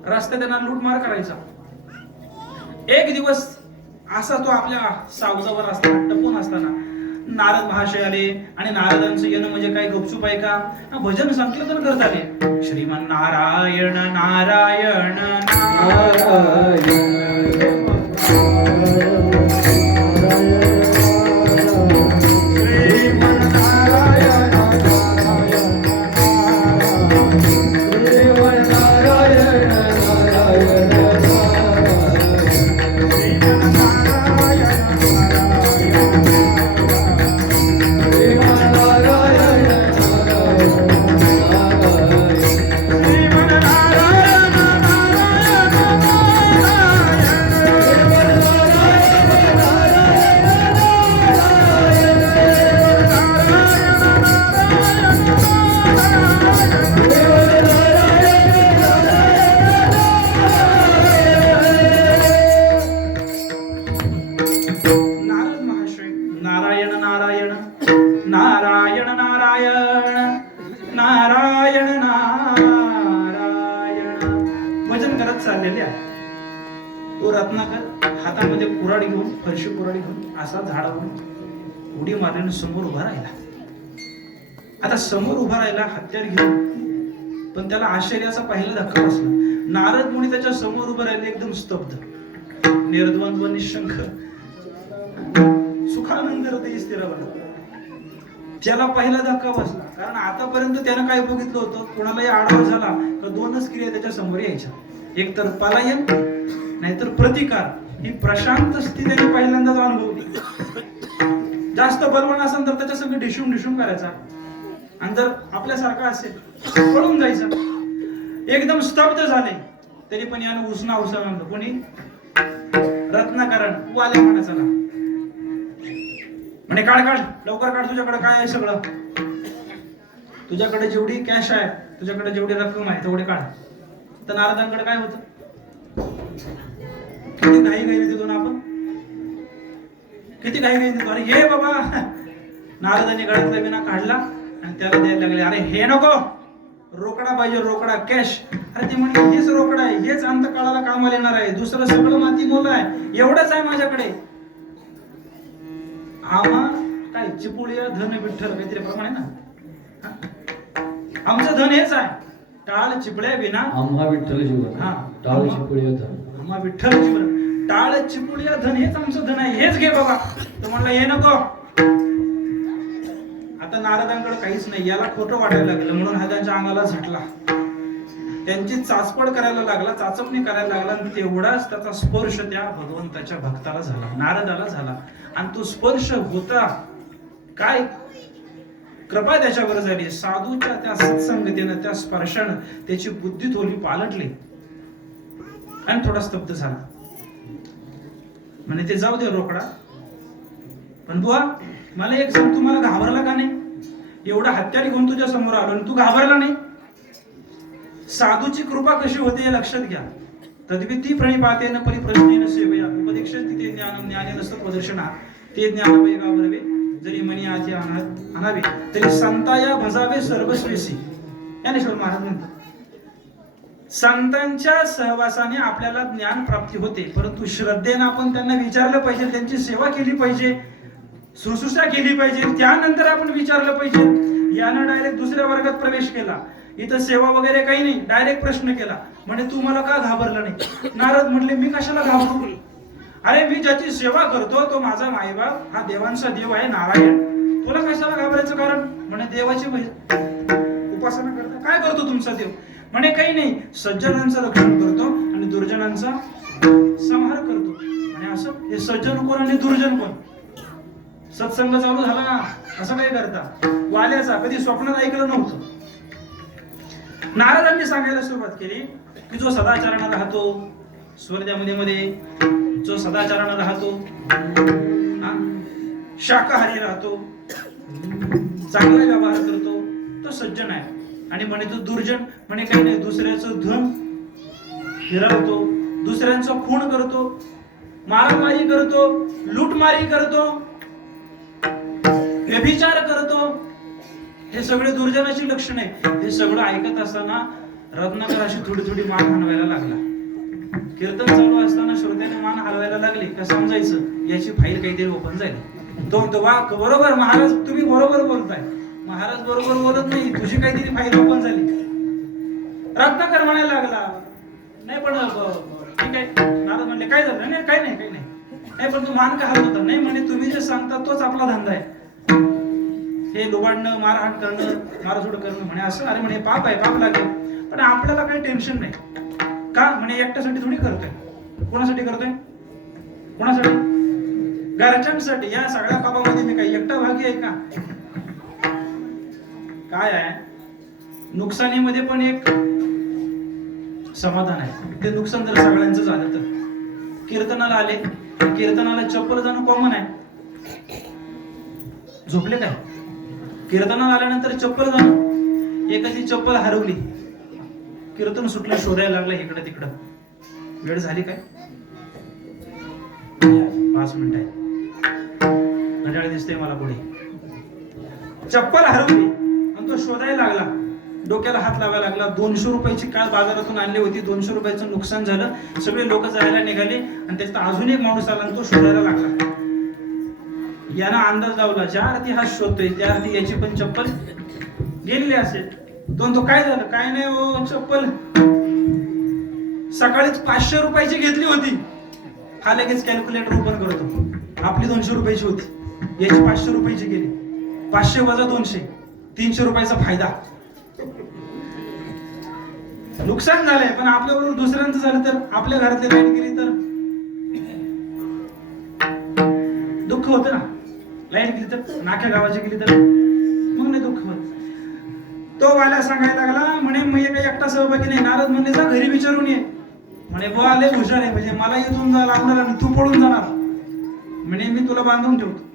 रस्त्यात त्यांना लूटमार करायचा. एक दिवस असा तो आपल्या सावजावर असताना, टपून असताना नारद महाशय आले आणि नारदांचं येणं म्हणजे काय गपचूप आहे का? भजन संकीर्तन करत आले. श्रीमन नारायण नारायण नारायण हातामध्ये कुऱ्हाड घेऊन, फरशी कुऱ्हाड घेऊन असा झाडावरून उडी मारल्याने समोर उभा राहिला. आता समोर उभा राहिला हत्यार घेऊन, पण त्याला आश्चर्याचा पहिला धक्का बसला. नारद मुनी त्याच्या समोर उभं राहिले एकदम स्तब्ध, निर्द्वंद्व निशंक, सुखानंद हृदय स्थिर. त्याला पहिला धक्का बसला, कारण आतापर्यंत त्यानं काय बघितलं होतं, कोणालाही आढावा झाला तर दोनच क्रिया त्याच्या समोर यायच्या, एक तर पलायन नाहीतर प्रतिकार. ही प्रशांत स्थिती त्यांनी पहिल्यांदाच अनुभवली. जास्त बलवान असेल तर त्याच्या संग ढिशूम ढिशूम करायचा, आणि जर आपल्यासारखा असेल पळून जायचा. एकदम स्तब्ध झाले, तरी पण यानं उसना उसना कोणी रत्नाकरण वाल्या म्हणा, चला म्हणे काढ काढ लवकर काढ, तुझ्याकडे काय आहे सगळं, तुझ्याकडे जेवढी कॅश आहे, तुझ्याकडे जेवढी रक्कम आहे तेवढे काढ. तर नारदांकडे काय होतं? किती घाई घाई देतो ना आपण, किती घाई घाई देतो. अरे हे बाबा, नारदांनी गळ्यातला विना काढला आणि त्याला द्यायला लागले. अरे हे नको, रोकडा पाहिजे, रोकडा कॅश. अरे ते म्हणजे हेच रोकडा आहे, हेच अंतकाळाला कामाला येणार आहे, दुसरं सगळं माती मोल आहे, एवढंच आहे माझ्याकडे. आम्हा काय चिपुळिया धन विठ्ठल काहीतरी प्रमाणे ना, आमचं धन हेच आहे, टाळ चिपळ्या विना आम्हा विठ्ठल जीवन. हा, टाळ चिपळिया धन, आम्हा विठ्ठल जीवन, टाळ चिपुळिया धन हेच आमचं धन आहे, हेच घे बाबा. तो म्हणला हे नको. आता नारदांकडे काहीच नाही, याला खोटं वाटायला लागलं म्हणून हा त्यांच्या अंगाला झटला, त्यांची चाचपड करायला लागला, चाचपणी करायला लागला. आणि तेवढाच त्याचा स्पर्श त्या भगवंताच्या भक्ताला झाला, नारदाला झाला. आणि तो स्पर्श होता काय, कृपा त्याच्यावर झाली. साधूच्या त्या सत्संगतीनं, त्या स्पर्शानं त्याची बुद्धी थोडी पालटली आणि थोडा स्तब्ध झाला. म्हणे ते जाऊ दे रोकडा, पण बुवा मला एक सांग, तू मला घाबरला का नाही? एवढा हत्यार घेऊन तुझ्या समोर आलो आणि तू घाबरला नाही? साधूची कृपा कशी होते हे लक्षात घ्या. तद्विती प्रणिपातेन परिप्रश्नेन सेवया उपदेक्षन्ति ते ज्ञानम ज्ञानेन प्रदर्शना ते ज्ञान वै गावरवे जरी मनी आधी आणावे तरी संताया भजावे सर्वस्वेसी. ज्ञानेश्वर महाराज म्हणतात, संतांच्या सहवासाने आपल्याला ज्ञान प्राप्ती होते, परंतु श्रद्धेने आपण त्यांना विचारलं पाहिजे, त्यांची सेवा केली पाहिजे, शुश्रूषा केली पाहिजे, त्यानंतर आपण विचारलं पाहिजे. यानं डायरेक्ट दुसऱ्या वर्गात प्रवेश केला. इथं सेवा वगैरे काही नाही. डायरेक्ट प्रश्न केला, म्हणे तू मला का घाबरला नाही? नारद म्हटले मी कशाला घाबरू? अरे मी ज्याची सेवा करतो तो माझा मायबाप, हा देवांचा देव आहे नारायण, तुला कशाला घाबरायचं कारण? म्हणे देवाची उपासना करता. काय करतो तुमचा देव? म्हणे काही नाही, सज्जनांचं रक्षण करतो आणि दुर्जनांचा संहार करतो. आणि असं हे सज्जन कोण आणि दुर्जन कोण? सत्संग चालू झाला ना, असं काय करता? वाल्याचा कधी स्वप्नात ऐकलं नव्हतं. नारदांनी सांगायला सुरुवात केली की जो सदाचारानं राहतो, स्वर्गामध्ये जो सदाचारानं राहतो, शाकाहारी राहतो, चांगला व्यवहार करतो, तो सज्जन आहे. आणि म्हणे तो दुर्जन, म्हणे काही नाही, दुसऱ्याचं धन हिरावतो, दुसऱ्यांचा खून करतो, मारामारी करतो, लूटमारी करतो, व्यभिचार करतो, हे सगळे दुर्जनाची लक्षण आहे. हे सगळं ऐकत असताना रत्नाकर अशी थोडी थोडी मान हलवायला लागला. कीर्तन चालू असताना श्रोत्याने मान हलवायला लागली का समजायचं याची फाईल काहीतरी ओपन झाली. तो म्हणतो वा बरोबर महाराज, तुम्ही बरोबर बोलताय. महाराज बरोबर बोलत नाही, तुझी काहीतरी फाईल ओपन झाली. रत्नाकर म्हणायला लागला नाही पण ठीक आहे. नारद म्हणले काय झालं? नाही काही नाही काही नाही. नाही पण तू मान का हलवत होता? नाही म्हणे तुम्ही जे सांगता तोच आपला धंदा आहे, हे लुबाडणं, मारहाण करणं, मारझोड करणं. म्हणे असं? अरे म्हणे पाप आहे, पाप लागेल, पण आपल्याला काही टेन्शन नाही. का? म्हणे एकट्यासाठी थोडी करतोय. कोणासाठी करतोय? कोणासाठी? घरच्यांसाठी. या सगळ्या पापामध्ये मी काही एकटा भागी आहे का? काय आहे, नुकसानीमध्ये पण एक समाधान आहे. ते नुकसान जर सगळ्यांचं झालं तर. कीर्तनाला आले, कीर्तनाला चप्पल जाणं कॉमन आहे. झोपले काय? कीर्तनाला आल्यानंतर चप्पल जाणं. एखादी चप्पल हरवली, कीर्तन सुटलं, शोधायला लागला इकडं तिकडं. वेळ झाली काय? 5 मिनिट आहे. घड्याळ दिसते मला पुढे. चप्पल हरवली आणि तो शोधायला लागला, डोक्याला हात लावायला लागला. 200 रुपयाची काल बाजारातून आणली होती, 200 रुपयाचं नुकसान झालं. सगळे लोक जायला निघाले आणि त्याच्यात अजून एक माणूस आला आणि तो शोधायला लागला. यानं अंदाज लावला ज्या अर्थी हा शोधतोय त्या अर्थी याची पण चप्पल गेलेली असेल. तो काय झालं? काय नाही हो, चप्पल सकाळीच 500 रुपयाची घेतली होती. हा लगेच कॅल्क्युलेटर ओपन करतो, आपली 200 रुपयाची होती, याची 500 रुपयाची गेली. 500 वजा 200, 300 रुपयाचा फायदा. नुकसान झालंय, पण आपल्याबरोबर दुसऱ्यांचं झालं तर, आपल्या घरातली लाईट गेली तर दुःख होतं ना. लाईट गेली तर, नाख्या गावाची गेली तर मग नाही दुःख होत. तो वाल्या सांगायला लागला, म्हणे मी काही एकटा सहभागी नाही. नारद म्हणले जा घरी विचारून ये. म्हणे बुवा लय हुशार आहे, म्हणजे मला इथून जा लागणार आणि तू पळून जाणार. म्हणे मी तुला बांधून ठेवतो.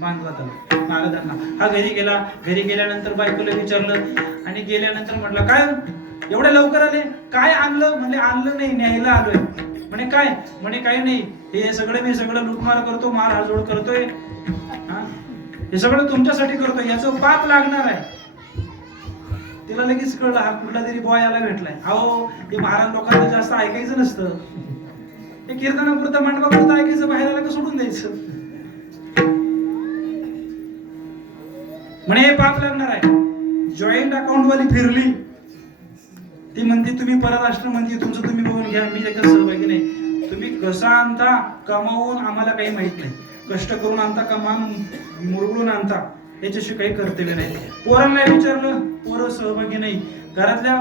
बांधला त्याला नारदांना. हा घरी गेला. घरी गेल्यानंतर बायकोला विचारलं आणि गेल्यानंतर म्हटलं काय एवढ्या लवकर आले? काय आणलं? म्हणजे आणलं नाही, न्यायला आलोय. म्हणे काय? म्हणे काही नाही, हे सगळं मी सगळं लुटमार करतो, मार हाडजोड करतोय, हे सगळं तुमच्यासाठी करतोय, याचं पाप लागणार आहे. तिला लगेच कळलं हा कुठला तरी बॉय याला भेटलाय. अहो हे महाराज लोकांना जास्त ऐकायचं नसतं, हे कीर्तनापुरतं मांडवापुरतं ऐकायचं, बाहेर आला का सोडून द्यायचं. म्हणे हे पाप लागणार आहे. जॉईंट अकाउंट वाली फिरली, ती म्हणते तुम्ही परराष्ट्र मंत्री, तुमचं तुम्ही बघून घ्या, मी त्याच्यात सहभागी नाही. तुम्ही कसा आणता कमावून आम्हाला काही माहित नाही, कष्ट करून आणता कमावून मुरगळून आणता, याच्याशी काही कर्तव्य नाही. पोरांना विचारलं, पोरं सहभागी नाही. घरातल्या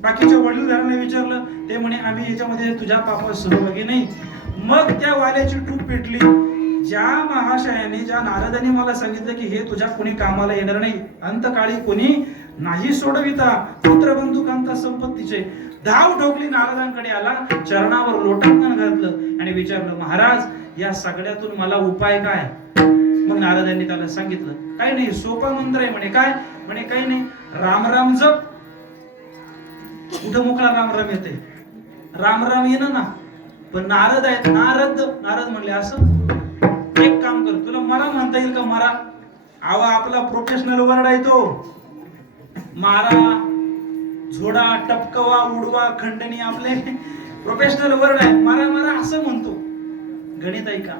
बाकीच्या वडीलधारांना विचारलं, ते म्हणे आम्ही याच्यामध्ये तुझ्या पापात सहभागी नाही. मग त्या वाल्याची टूप पेटली. ज्या महाशयाने, ज्या नारदाने मला सांगितलं की हे तुझ्या कोणी कामाला येणार नाही, अंतकाळी कोणी नाही सोडविता, पुत्रबंधू कांता संपत्तीचे, धाव ठोकली नारदांकडे आला, चरणावर लोटांगण घातलं आणि विचारलं महाराज या सगळ्यातून मला उपाय काय? मग नारदांनी त्याला सांगितलं काही नाही, सोपा मंत्र आहे. म्हणे काय? म्हणे काही नाही, राम राम जप. कुठं मोकळा राम राम येते? राम राम येणं ना, पण नारद आहेत, नारद म्हणले असं एक काम कर, तुला मरा म्हणता येईल का? मरा. आवा आपला प्रोफेशनल वर्ड आहे तो. मारा, झोडा, टपकवा, उडवा, खंडणी आपले प्रोफेशनल वर्ड आहे. मारा मारा असं म्हणतो. गणित आहे का?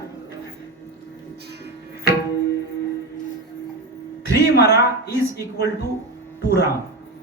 3 मारा इज इक्वल टू 2 राम.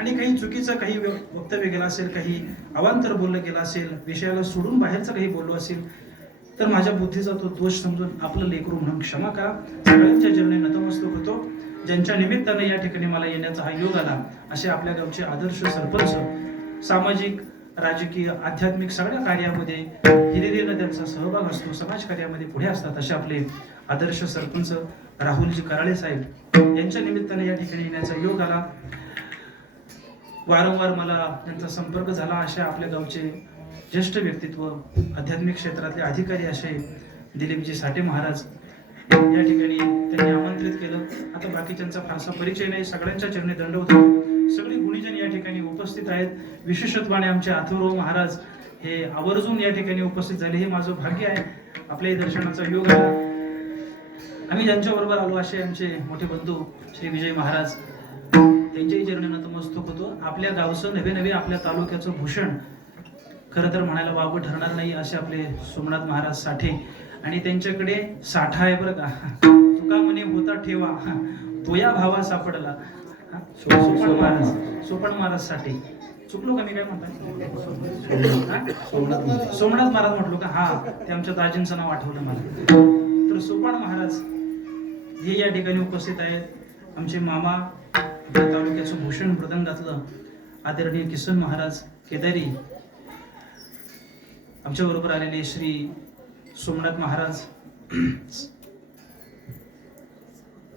आणि काही चुकीचं काही वक्तव्य केलं असेल, काही अवांतर बोललं गेलं असेल, विषयाला सोडून बाहेरचं काही बोललो असेल तर माझ्या बुद्धीचा तो दोष समजून आपलं लेकरू म्हणून क्षमा करा. सगळ्यांच्या चरणी नतमस्तक होतो. ज्यांच्या निमित्ताने या ठिकाणी मला येण्याचा हा योग आला असे आपल्या गावचे आदर्श सरपंच, सामाजिक, राजकीय, आध्यात्मिक सगळ्या कार्यामध्ये हिरिरीनं त्यांचा सहभाग असतो, समाज कार्यामध्ये पुढे असतात असे आपले आदर्श सरपंच राहुलजी कराळे साहेब यांच्या निमित्ताने या ठिकाणी येण्याचा योग आला. वारंवार मला त्यांचा संपर्क झाला. अशा आपल्या गावचे ज्येष्ठ व्यक्तित्व, आध्यात्मिक क्षेत्रातले अधिकारी असे दिलीपजी साठे महाराज या ठिकाणी त्यांनी आमंत्रित केलं. आता बाकीच्यांचा फारसा परिचय नाही, सगळ्यांच्या चरणी दंडवत होतो. सगळे गुणीजन या ठिकाणी उपस्थित आहेत. विशेषत्वाने आमचे अथर्व महाराज हे आवर्जून या ठिकाणी उपस्थित झाले, हे माझं भाग्य आहे. आपल्याही दर्शनाचा योग आला. आम्ही ज्यांच्या बरोबर आलो असे आमचे मोठे बंधू श्री विजय महाराज, त्यांच्याही चरणी नतमस्तक होतो. आपल्या गावचं नवे नवे आपल्या तालुक्याचं भूषण खरं तर म्हणायला वावगं ठरणार नाही असे आपले सोमनाथ महाराज साठे, आणि त्यांच्याकडे साठा आहे बरं का. तुका म्हणे होता ठेवा, तो या भावा सापडला. सोपण महाराज साठे. चुकलो का मी काय म्हणताय? सोमनाथ महाराज म्हटलो का? हा, ते आमच्या दाजींचं नाव आठवलं मला. तर सोपण महाराज हे या ठिकाणी उपस्थित आहेत. आमचे मामा, या तालुक्याचं भूषण मृदंगातलं आदरणीय किसन महाराज केदारी, आमच्या बरोबर आलेले श्री सोमनाथ महाराज,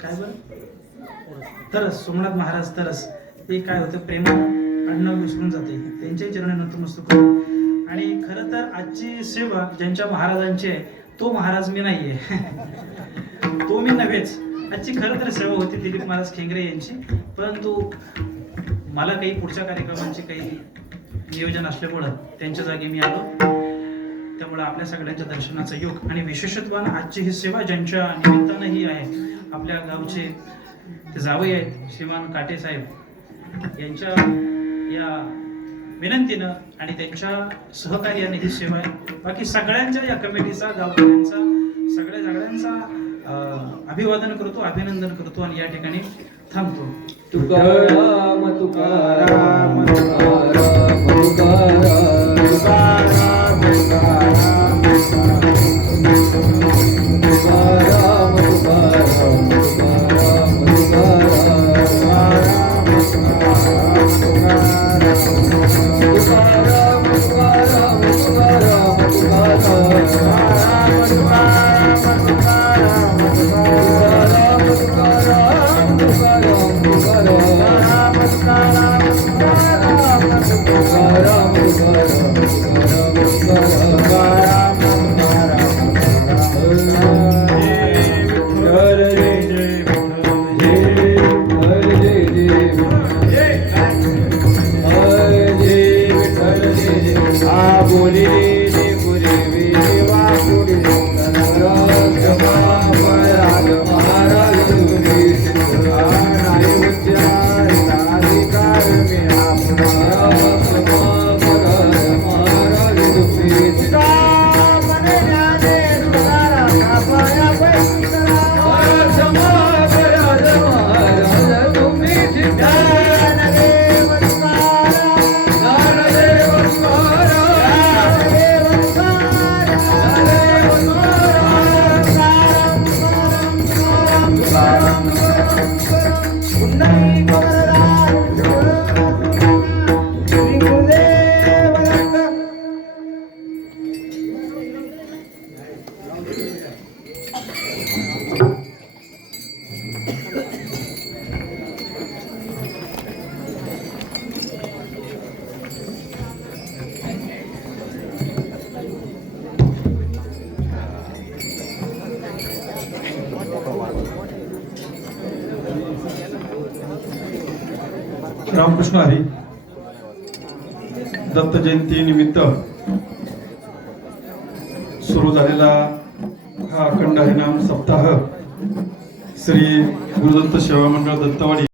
काय बरं तरस, सोमनाथ महाराज तरस. ते काय होतं, प्रेम आडनाव विसरून जाते. त्यांच्याही चरणी नतमस्तक होतो. आणि खरं तर आजची सेवा ज्यांच्या महाराजांची आहे तो महाराज मी नाहीये, तो मी नव्हेच. आजची खरं तर सेवा होती दिलीप महाराज खेंगरे यांची, परंतु मला काही पुढच्या कार्यक्रमांचे काही नियोजन असल्यामुळं त्यांच्या जागी मी आलो. त्यामुळे आपल्या सगळ्यांच्या दर्शनाचा योग आणि विशेषत्वानं आजची ही सेवा ज्यांच्या निमित्तानं ही आहे, आपल्या गावचे ते जावई आहेत श्रीमान काटे साहेब, यांच्या या विनंतीनं आणि त्यांच्या सहकार्याने ही सेवा आहे. बाकी सगळ्यांच्या या कमिटीचा, गावकऱ्यांचा, सगळ्यांचा अभिवादन करतो, अभिनंदन करतो आणि या ठिकाणी थांबतो. तुकाराम तुकाराम तुकाराम तुकाराम तुकाराम रामकृष्ण हरी. दत्त जयंती निमित्त सुरू झालेला हा अखंड हरिनाम सप्ताह श्री गुरुदत्त सेवा मंडळ दत्तवाडी